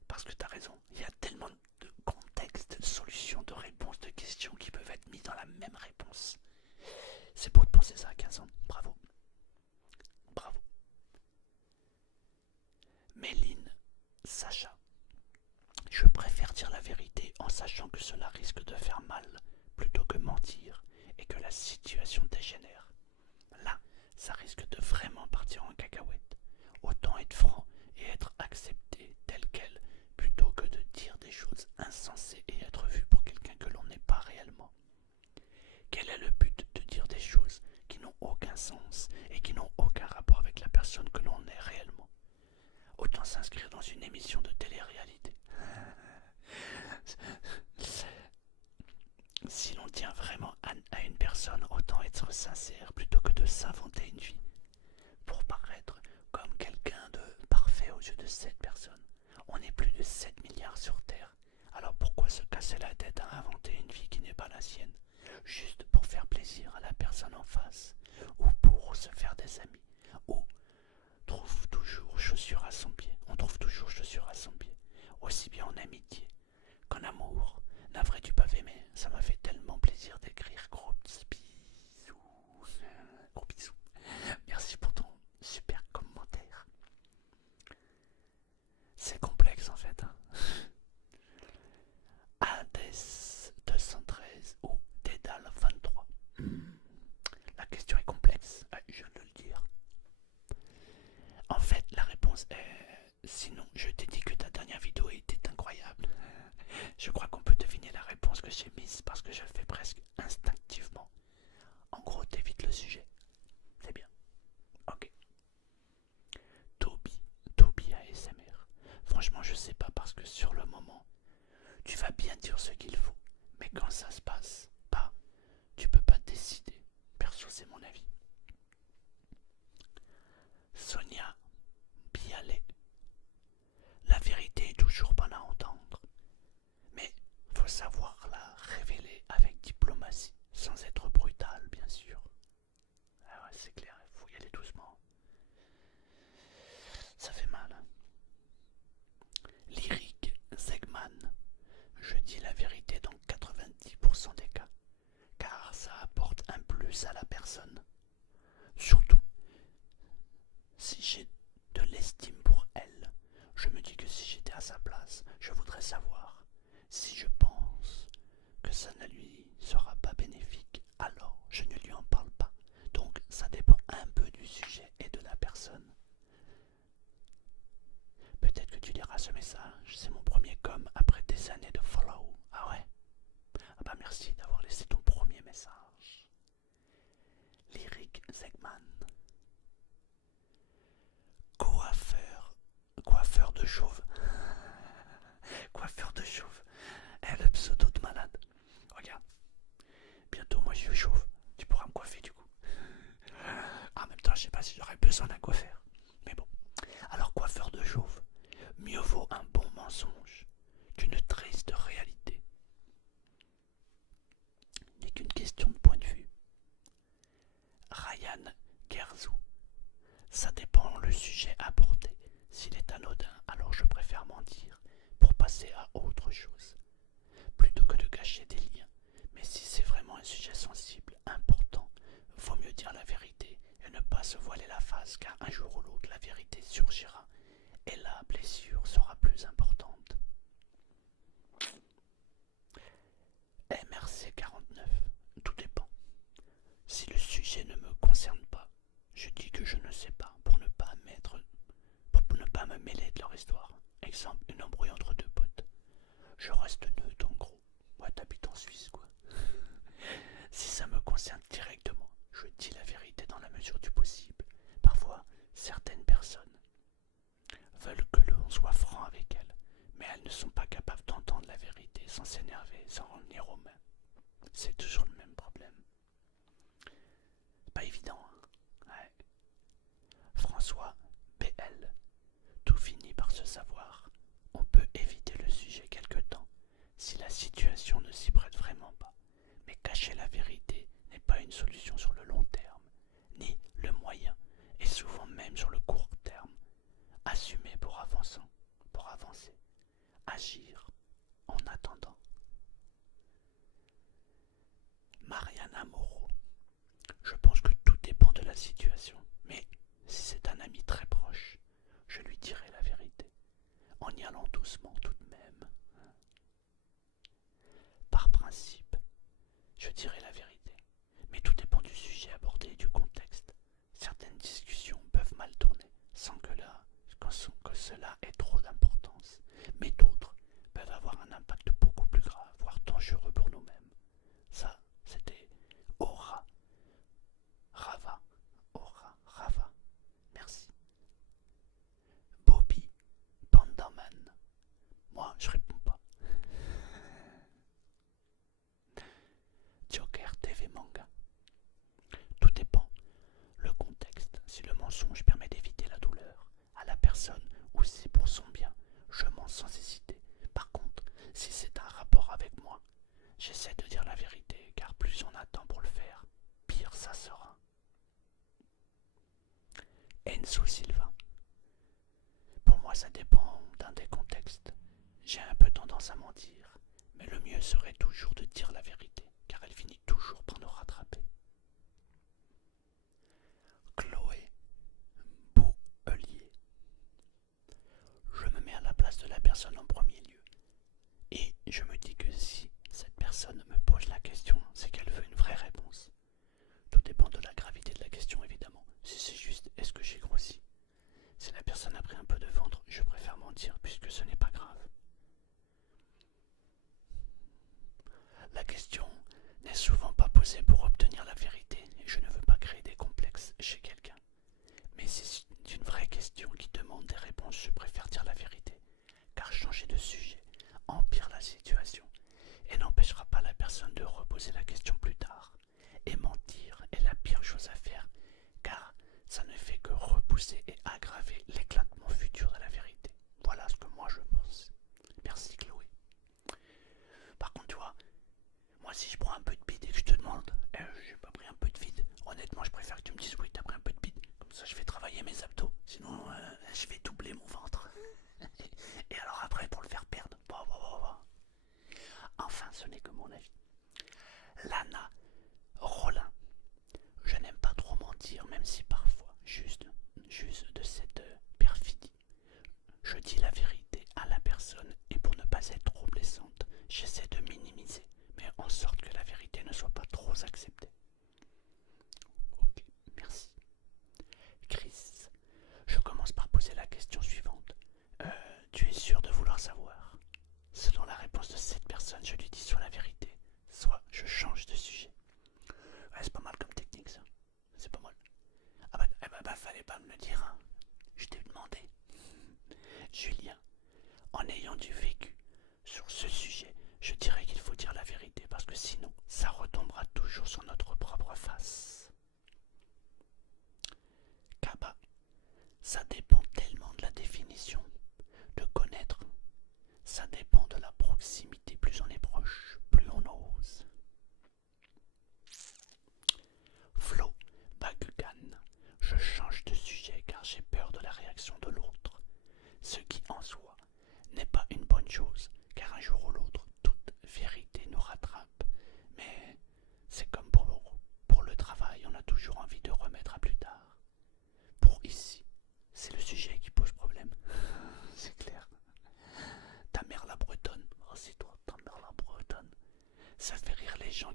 Parce que t'as raison, il y a tellement de contextes, de solutions, de réponses, de questions qui peuvent être mis dans la même réponse. C'est beau de penser ça à 15 ans, bravo. Bravo. Méline, Sacha. Je préfère dire la vérité en sachant que cela risque de faire mal plutôt que mentir et que la situation dégénère. Là, ça risque de vraiment partir en cacahuète. Autant être franc et être accepté tel quel plutôt que de dire des choses insensées et être vu pour quelqu'un que l'on n'est pas réellement. Quel est le but de dire des choses qui n'ont aucun sens et qui n'ont aucun rapport avec la personne que l'on est réellement? Autant s'inscrire dans une émission de télé-réalité. Si l'on tient vraiment à une personne, autant être sincère plutôt que de s'inventer une vie pour paraître comme quelqu'un de parfait aux yeux de cette personne. On est plus de 7 milliards sur Terre, alors pourquoi se casser la tête à inventer une vie qui n'est pas la sienne, juste pour faire plaisir à la personne en face, ou pour se faire des amis, ou trouve toujours chaussure à son pied. On trouve toujours chaussure à son pied, aussi bien en amitié qu'en amour. Navré du pavé, mais ça m'a fait tellement plaisir d'écrire. Gros bisous. Gros bisous. Merci pour ton super commentaire. C'est complexe en fait. Hein. Hades 213 ou Dédale 23. La question est complexe, je viens de le dire. En fait, la réponse est... Sinon, je t'ai dit que ta dernière vidéo était incroyable. Je crois qu'on peut deviner la réponse que j'ai mise parce que je le fais presque instinctivement. En gros, t'évites le sujet. C'est bien. Ok. Toby ASMR. Franchement, je sais pas parce que sur le moment, tu vas bien dire ce qu'il faut. Mais quand ça se passe pas, tu peux pas décider. Perso, c'est mon avis. Sonia Bialet. La vérité est toujours bonne à entendre. Mais faut savoir la révéler avec diplomatie, sans être brutal, bien sûr. Ah ouais, c'est clair, il faut y aller doucement. Ça fait mal. Hein. Lyrique Zegman. Je dis la vérité dans 90% des cas, car ça apporte un plus à la personne. Surtout, si j'ai de l'estime pour elle, je me dis que si j'étais à sa place, je voudrais savoir. Si je pense que ça ne lui sera pas bénéfique, alors je ne lui en parle pas. Donc ça dépend un peu du sujet et de la personne. Peut-être que tu liras ce message, c'est mon premier com après des années de follow. Ah ouais? Ah bah merci d'avoir laissé ton premier message. Patrick Zegman. Coiffeur de chauve. Coiffeur de chauve. Le pseudo de malade. Regarde, bientôt moi je suis chauve. Tu pourras me coiffer du coup. En même temps, je sais pas si j'aurais besoin d'un coiffeur. Mais bon. Alors, coiffeur de chauve, mieux vaut un bon mensonge qu'une triste réalité. N'est qu'une question de point de vue. Ryan Gerzou. Ça dépend le sujet abordé. S'il est anodin, alors je préfère mentir pour passer à autre chose, plutôt que de gâcher des liens. Mais si c'est vraiment un sujet sensible, important, vaut mieux dire la vérité et ne pas se voiler la face, car un jour ou l'autre la vérité surgira et la blessure sera plus importante. MRC49, tout dépend. Si le sujet ne me concerne pas, je dis que je ne sais pas pour ne pas me mêler de leur histoire. Exemple, une embrouille entre deux potes. Je reste neutre en gros. Ouais, t'habites en Suisse quoi. Si ça me concerne directement, je dis la vérité dans la mesure du possible. Parfois, certaines personnes veulent que l'on soit franc avec elles, mais elles ne sont pas capables d'entendre la vérité sans s'énerver, sans en venir aux mains. C'est toujours le même problème. Pas évident, hein. Ouais. François BL. Tout finit par se savoir. On peut éviter le sujet quelque temps si la situation ne s'y prête vraiment pas. Mais cacher la vérité n'est pas une solution sur le long terme, ni le moyen, et souvent même sur le court terme. Assumer pour avancer, agir en attendant. Mariana Moreau. Je pense que tout dépend de la situation, mais si c'est un ami très proche, je lui dirai la vérité, en y allant doucement tout de même. Par principe, je dirai la vérité, mais tout dépend du sujet abordé et du contexte. Certaines discussions peuvent mal tourner sans que cela ait trop d'importance, mais d'autres peuvent avoir un impact beaucoup plus grave, voire dangereux pour nous-mêmes. Ça, c'était Aura Rava. Merci. Bobby Pandaman. Moi, je réponds pas. Joker TV Manga. Tout dépend. Le contexte. Si le mensonge permet d'éviter la douleur à la personne ou si c'est pour son bien, je mens sans hésiter. Par contre, si c'est un rapport avec moi, j'essaie de dire la vérité, car plus on attend pour le faire, pire ça sera. Enzo Silva. Pour moi, ça dépend d'un des contextes. J'ai un peu tendance à mentir, mais le mieux serait toujours de dire la vérité, car elle finit toujours par nous rattraper. Chloé Bouhelier. Je me mets à la place de la personne en premier lieu, et je me dis que si cette personne me pose la question, c'est qu'elle veut une vraie réponse. Tout dépend de la gravité de la question évidemment. Si c'est juste est-ce que j'ai grossi, si la personne a pris un peu de ventre, je préfère mentir puisque ce n'est pas grave. La question n'est souvent pas posée pour obtenir la vérité et je ne veux pas créer des complexes chez quelqu'un. Mais si c'est une vraie question qui demande des réponses, je préfère dire la vérité, car changer de sujet empire la situation et n'empêchera pas la personne de reposer la question plus tard. Et mentir est la pire chose à faire, car ça ne fait que repousser et aggraver l'éclatement futur de la vérité. Voilà ce que moi je pense. Merci Chloé. Par contre, tu vois, moi si je prends un peu de bide et que je te demande, j'ai pas pris un peu de vide, honnêtement je préfère que tu me dises oui, t'as pris un peu de bide. Comme ça je vais travailler mes abdos, sinon je vais doubler mon ventre. Et alors après pour le faire perdre, enfin ce n'est que mon avis. Lana Rollin. Je n'aime pas trop mentir, même si parfois, juste de cette perfidie. Je dis la vérité à la personne et pour ne pas être trop blessante, j'essaie de minimiser, mais en sorte que la vérité ne soit pas trop acceptée. Ok, merci. Chris, je commence par poser la question suivante. Tu es sûr de vouloir savoir? Selon la réponse de cette personne, je lui dis soit la vérité, soit je change de sujet.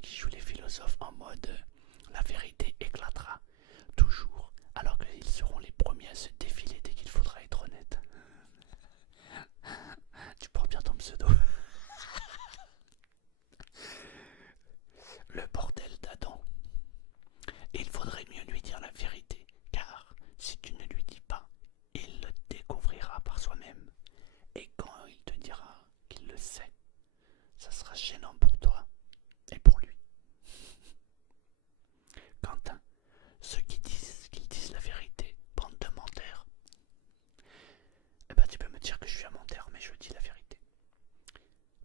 qui jouent les philosophes en mode la vérité éclatera toujours, alors qu'ils seront les premiers à se défiler dès qu'il faudra être honnête. Tu portes bien ton pseudo. Le bordel d'Adam. Il faudrait mieux lui dire la vérité, car si tu ne lui dis pas, il le découvrira par soi-même. Et quand il te dira qu'il le sait, ça sera gênant pour toi et pour lui. Quentin, ceux qui disent qu'ils disent la vérité, bande de menteurs. Eh ben tu peux me dire que je suis un menteur, mais je dis la vérité.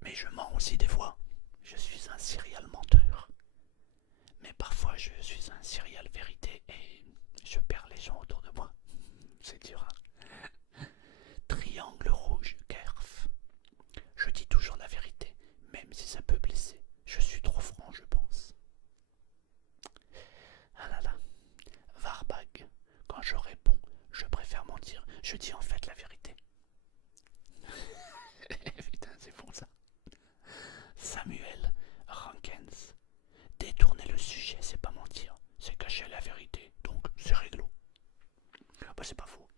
Mais je mens aussi des fois. Je suis un serial menteur. Mais parfois je suis un serial vérité et je perds les gens autour de moi. C'est dur, hein. Triangle rouge, Kerf. Je dis toujours la vérité, même si ça peut blesser. Je suis trop franc, je pense. Ah là là. Varbag. Quand je réponds, je préfère mentir. Je dis en fait la vérité. Putain, c'est bon ça. Samuel Rankens. Détourner le sujet, c'est pas mentir. C'est cacher la vérité. Donc, c'est réglo. Bah, c'est pas faux.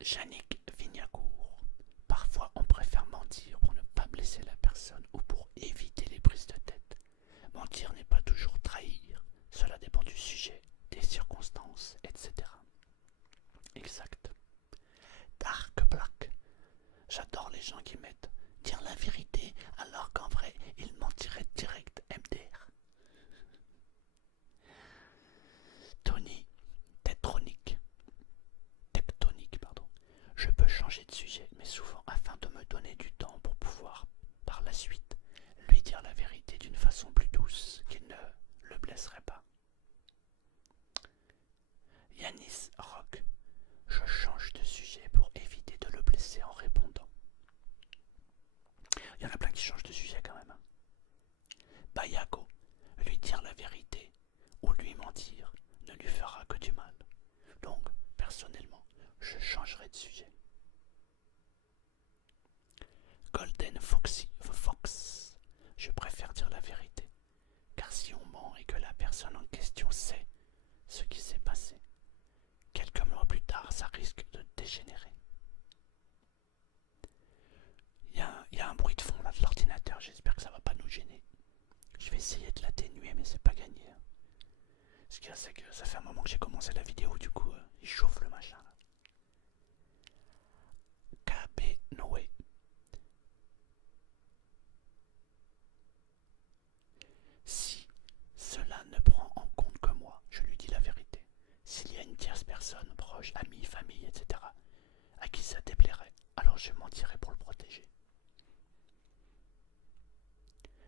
Yannick Vignacourt. Parfois, on préfère mentir pour ne pas blesser la personne ou pour éviter les prises de tête. Mentir n'est pas toujours trahir. Cela dépend du sujet, des circonstances, etc. Exact. Dark Black. J'adore les gens qui mettent dire la vérité alors qu'en vrai, ils mentiraient direct MDR. Tony Tectonique. Tectonique, pardon. Je peux changer de sujet, mais souvent afin de me donner du temps pour pouvoir, par la suite, lui dire la vérité d'une façon plus douce, qui ne le blesserait pas. Yanis Rock. Je change de sujet pour éviter de le blesser en répondant. Il y en a plein qui changent de sujet quand même. Bayako. Lui dire la vérité ou lui mentir ne lui fera que du mal. Donc, personnellement, je changerai de sujet. Golden Foxy Fox. Je préfère dire la vérité, car si on ment et que la personne en question sait ce qui s'est passé, quelques mois plus tard, ça risque de dégénérer. Il y a un bruit de fond là de l'ordinateur, j'espère que ça va pas nous gêner. Je vais essayer de l'atténuer, mais c'est pas gagné. Ce qu'il y a, c'est que ça fait un moment que j'ai commencé la vidéo, du coup, il chauffe le machin là. KB Noé. Si cela ne prend en compte que moi, je lui dis la vérité. S'il y a une tierce personne, proche, amie, famille, etc., à qui ça déplairait, alors je mentirai pour le protéger.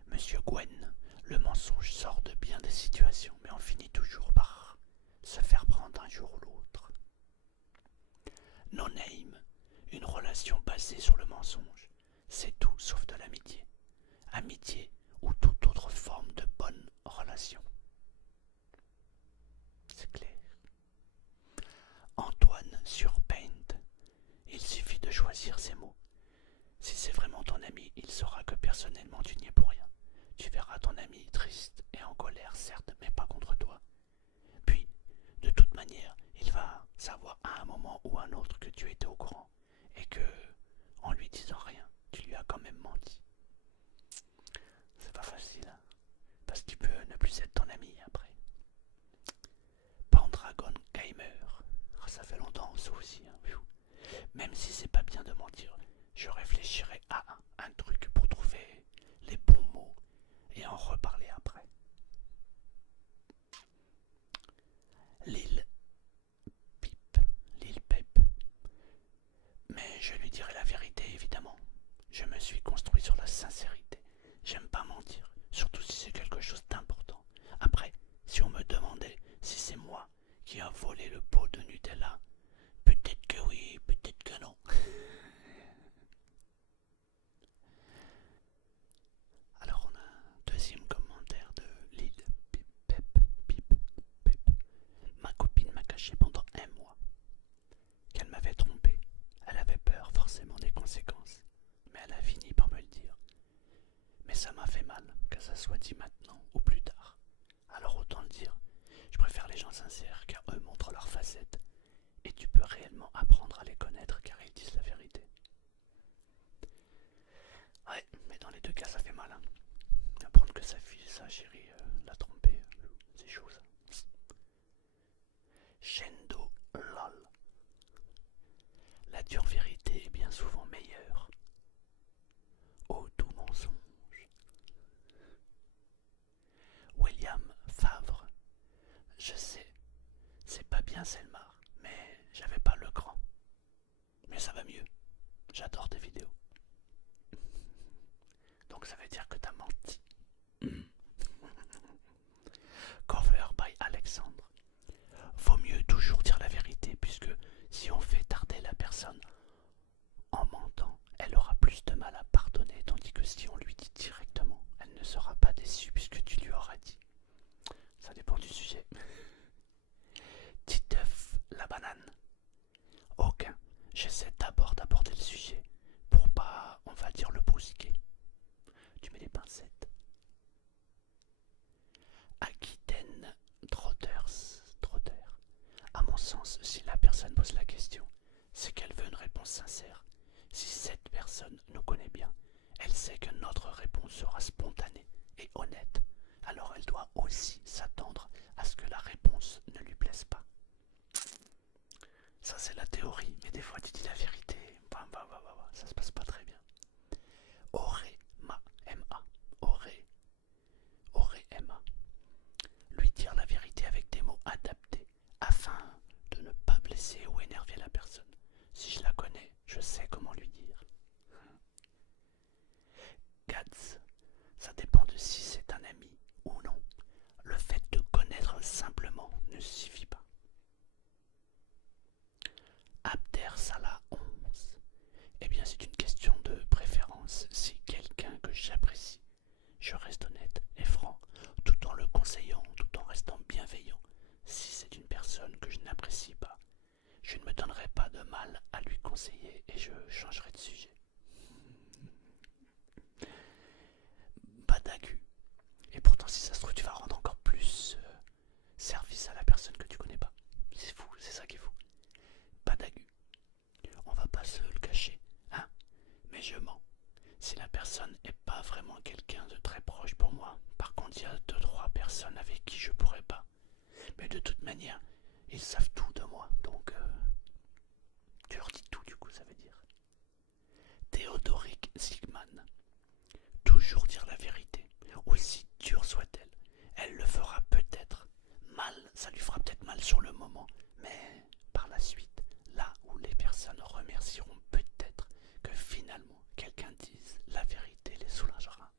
Monsieur Gwen, le mensonge sort de bien des situations, mais on finit toujours par se faire prendre un jour ou l'autre. No name, une relation basée sur le mensonge, c'est tout sauf de l'amitié. Amitié ou toute autre forme de bonne relation. C'est clair. Antoine sur Paint. Il suffit de choisir ses mots. Si c'est vraiment ton ami, il saura que personnellement tu n'y es pour rien. Tu verras ton ami triste et en colère, certes, mais pas contre toi. Puis, de toute manière, il va savoir à un moment ou à un autre que tu étais au courant et que, en lui disant rien, tu lui as quand même menti. C'est pas facile, hein, parce qu'il peut ne plus être ton ami après. Pendragon Gamer. Ça fait longtemps ça aussi. Hein. Même si c'est pas bien de mentir, je réfléchirai à un truc pour trouver les bons mots et en reparler après. Lil Pep. Mais je lui dirai la vérité évidemment. Je me suis construit sur la sincérité. J'aime pas mentir, surtout si c'est quelque chose d'important. Après, si on me demandait si c'est moi qui a volé le pot de Nutella, peut-être que oui, peut-être que non. Alors on a un deuxième commentaire. ça soit dit maintenant ou plus tard. Alors autant le dire, je préfère les gens sincères car eux montrent leurs facettes et tu peux réellement apprendre à les connaître car ils disent la vérité. Ouais, mais dans les deux cas ça fait mal. Hein. Apprendre que sa fille, sa chérie l'a trompé, c'est chaud ça. Shendo lol. La dure vérité est bien souvent meilleure. Au doux mensonge. William Favre. Je sais, c'est pas bien Selmar, mais j'avais pas le cran. Mais ça va mieux. J'adore tes vidéos. Donc ça veut dire que t'as menti. Cover by Alexandre. Vaut mieux toujours dire la vérité puisque si on fait tarder la personne en mentant, elle aura plus de mal à pardonner tandis que si on lui dit directement, elle ne sera pas déçue puisque tu lui auras dit. Ça dépend du sujet. Titeuf la banane. Aucun. J'essaie d'abord d'aborder le sujet pour pas, on va dire, le brusquer. Tu mets les pincettes. Aquitaine Trotter. À mon sens, si la personne pose la question, c'est qu'elle veut une réponse sincère. Si cette personne nous connaît bien, elle sait que notre réponse sera spontanée et honnête. Alors elle doit aussi s'attendre à ce que la réponse ne lui plaise pas. Ça c'est la théorie, mais des fois tu dis la vérité, ça se passe pas très bien. M-A. M-A. Lui dire la vérité avec des mots adaptés, afin de ne pas blesser ou énerver la personne. Si je la connais, je sais comment lui dire. Gads, ça dépend de si c'est un ami ou non. Le fait de connaître simplement ne suffit pas. Abder Salah 11. Eh bien c'est une question de préférence. Si quelqu'un que j'apprécie, je reste honnête et franc, tout en le conseillant, tout en restant bienveillant. Si c'est une personne que je n'apprécie pas, je ne me donnerai pas de mal à lui conseiller et je changerai de sujet. Badagu. Et pourtant si ça se trouve tu vas rendre encore plus service à la personne que tu connais pas. C'est fou, c'est ça qui est fou. Badagu. On va pas se le cacher, hein, mais je mens. Si la personne est pas vraiment quelqu'un de très proche pour moi, par contre il y a 2-3 personnes avec qui je pourrais pas. Mais de toute manière, ils savent tout de moi, donc tu leur dis tout du coup ça veut dire. Théodoric Zigman. Toujours dire la vérité, aussi dure soit-elle. Elle le fera peut-être mal, ça lui fera peut-être mal sur le moment, mais par la suite, là où les personnes remercieront peut-être que finalement quelqu'un dise la vérité les soulagera.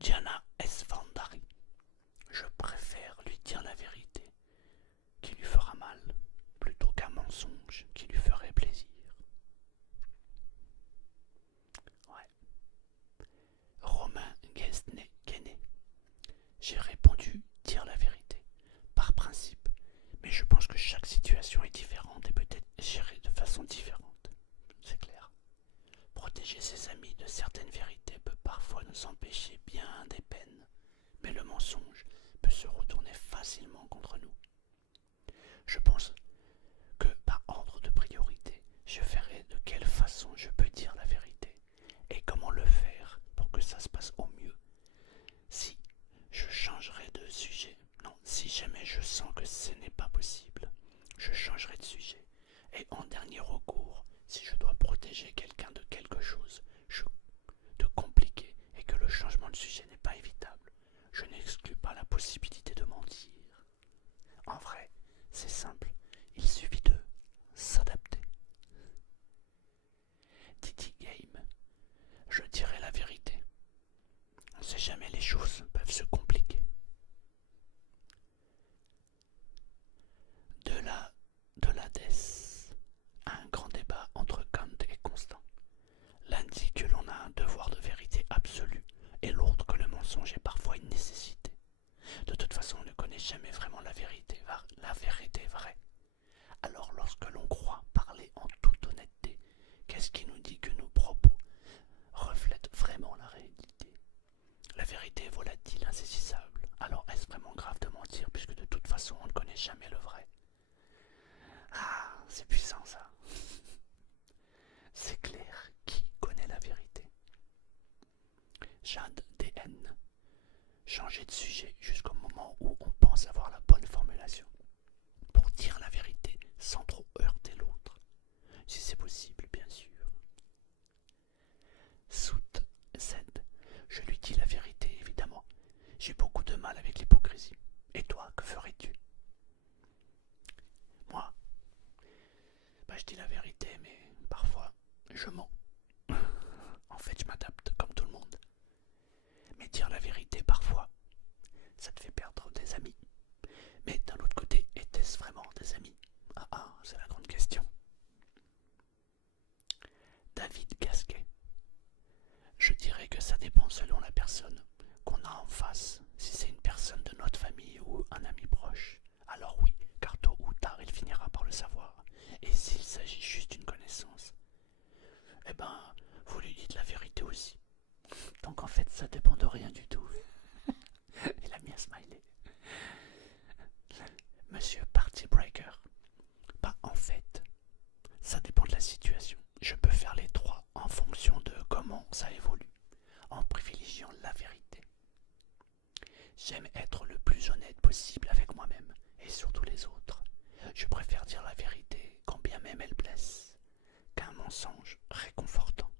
Diana S. Vandari. Je préfère lui dire la vérité qui lui fera mal plutôt qu'un mensonge qui lui ferait plaisir. Ouais. Romain Guesnet. J'ai répondu dire la vérité, par principe, mais je pense que chaque situation est différente et peut-être gérée de façon différente. C'est clair. Protéger ses amis de certaines vérités peut parfois nous empêcher bien des peines, mais le mensonge peut se retourner facilement contre nous. Je pense que par ordre de priorité, je verrai de quelle façon je peux dire la vérité et comment le faire pour que ça se passe au mieux. Si je changerai de sujet, non, si jamais je sens que ce n'est pas possible, je changerai de sujet. Et en dernier recours, si je dois protéger quelqu'un de quelque chose de compliqué et que le changement de sujet n'est pas évitable, je n'exclus pas la possibilité de mentir. En vrai, c'est simple, il suffit de s'adapter. Didi Game, je dirai la vérité. On ne sait jamais, les choses peuvent se compliquer. De la DES, un grand débat entre Kant et Constant. L'un dit que l'on a un devoir de vérité absolue et l'autre que le mensonge est parfois une nécessité. De toute façon, on ne connaît jamais vraiment la vérité vraie. Alors lorsque l'on croit parler en toute honnêteté, qu'est-ce qui nous dit que nos propos reflètent vraiment la réalité? ADN. Changer de sujet jusqu'au moment où on pense avoir la bonne formulation. Pour dire la vérité sans trop heurter l'autre. Si c'est possible, bien sûr. Soute Z. Je lui dis la vérité, évidemment. J'ai beaucoup de mal avec l'hypocrisie. Et toi, que ferais-tu? Moi, je dis la vérité, mais parfois, je mens. En fait, je m'adapte comme tout le monde. Mais dire la vérité, parfois, ça te fait perdre des amis. Mais d'un autre côté, était-ce vraiment des amis? C'est la grande question. David Gasquet. Je dirais que ça dépend selon la personne qu'on a en face. Si c'est une personne de notre famille ou un ami proche, alors oui, car tôt ou tard il finira par le savoir. Et s'il s'agit juste d'une connaissance, eh ben, vous lui dites la vérité aussi. Donc en fait, ça dépend de rien du tout. Il a mis un smiley. Monsieur Party Breaker. En fait, ça dépend de la situation. Je peux faire les trois en fonction de comment ça évolue, en privilégiant la vérité. J'aime être le plus honnête possible avec moi-même et surtout les autres. Je préfère dire la vérité quand bien même elle blesse, qu'un mensonge réconfortant.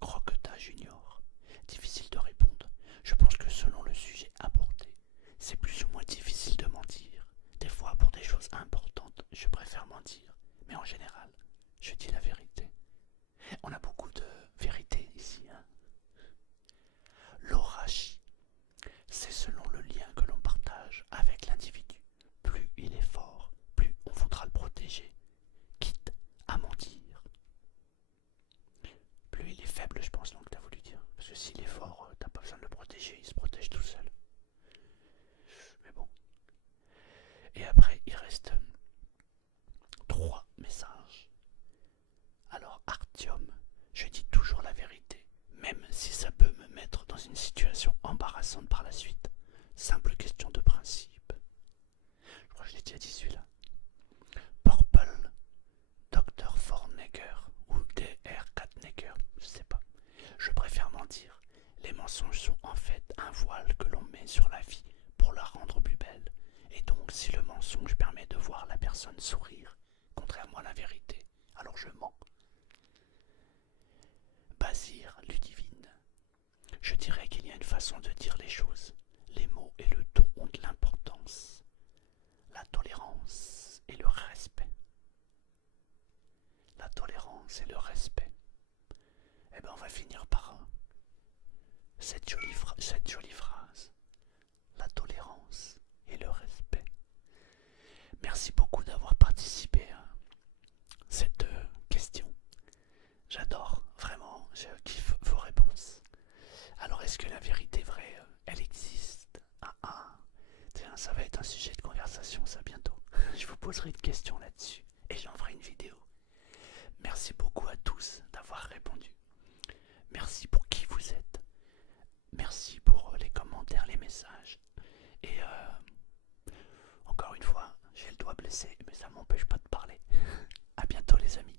Croqueta Junior. Difficile de répondre. Je pense que selon le sujet abordé, c'est plus ou moins difficile de mentir. Des fois, pour des choses importantes, je préfère mentir. Mais en général, je dis la vérité. On a beaucoup de vérité ici. L'orachi, c'est selon le lien que l'on partage avec l'individu. Plus il est fort, plus on voudra le protéger, quitte à mentir. Plus il est faible, je pense donc que tu as voulu dire. Parce que s'il est fort, t'as pas besoin de le protéger, il se protège tout seul. Mais bon. Et après, il reste 3 messages. Alors, Artyom, je dis toujours la vérité, même si ça peut me mettre dans une situation embarrassante par la suite. Simple question de principe. Je crois que je l'ai déjà dit celui-là. Purple, Dr. Fornegger ou DR Katnecker, je sais pas. Je préfère mentir. Les mensonges sont en fait un voile que l'on met sur la vie pour la rendre plus belle. Et donc, si le mensonge permet de voir la personne sourire, contrairement à la vérité, alors je mens. Basir Ludivine. Je dirais qu'il y a une façon de dire les choses. Les mots et le ton ont de l'importance. La tolérance et le respect. La tolérance et le respect. Eh ben on va finir par cette jolie phrase. La tolérance et le respect. Merci beaucoup d'avoir participé à cette question. J'adore, vraiment, je kiffe vos réponses. Alors est-ce que la vérité vraie, elle existe? Tiens, ça va être un sujet de conversation ça bientôt. Je vous poserai une question là-dessus et j'en ferai une vidéo. Merci beaucoup à tous d'avoir répondu. Merci pour qui vous êtes. Merci pour les commentaires, les messages. Et encore une fois, j'ai le doigt blessé, mais ça m'empêche pas de parler. À bientôt les amis.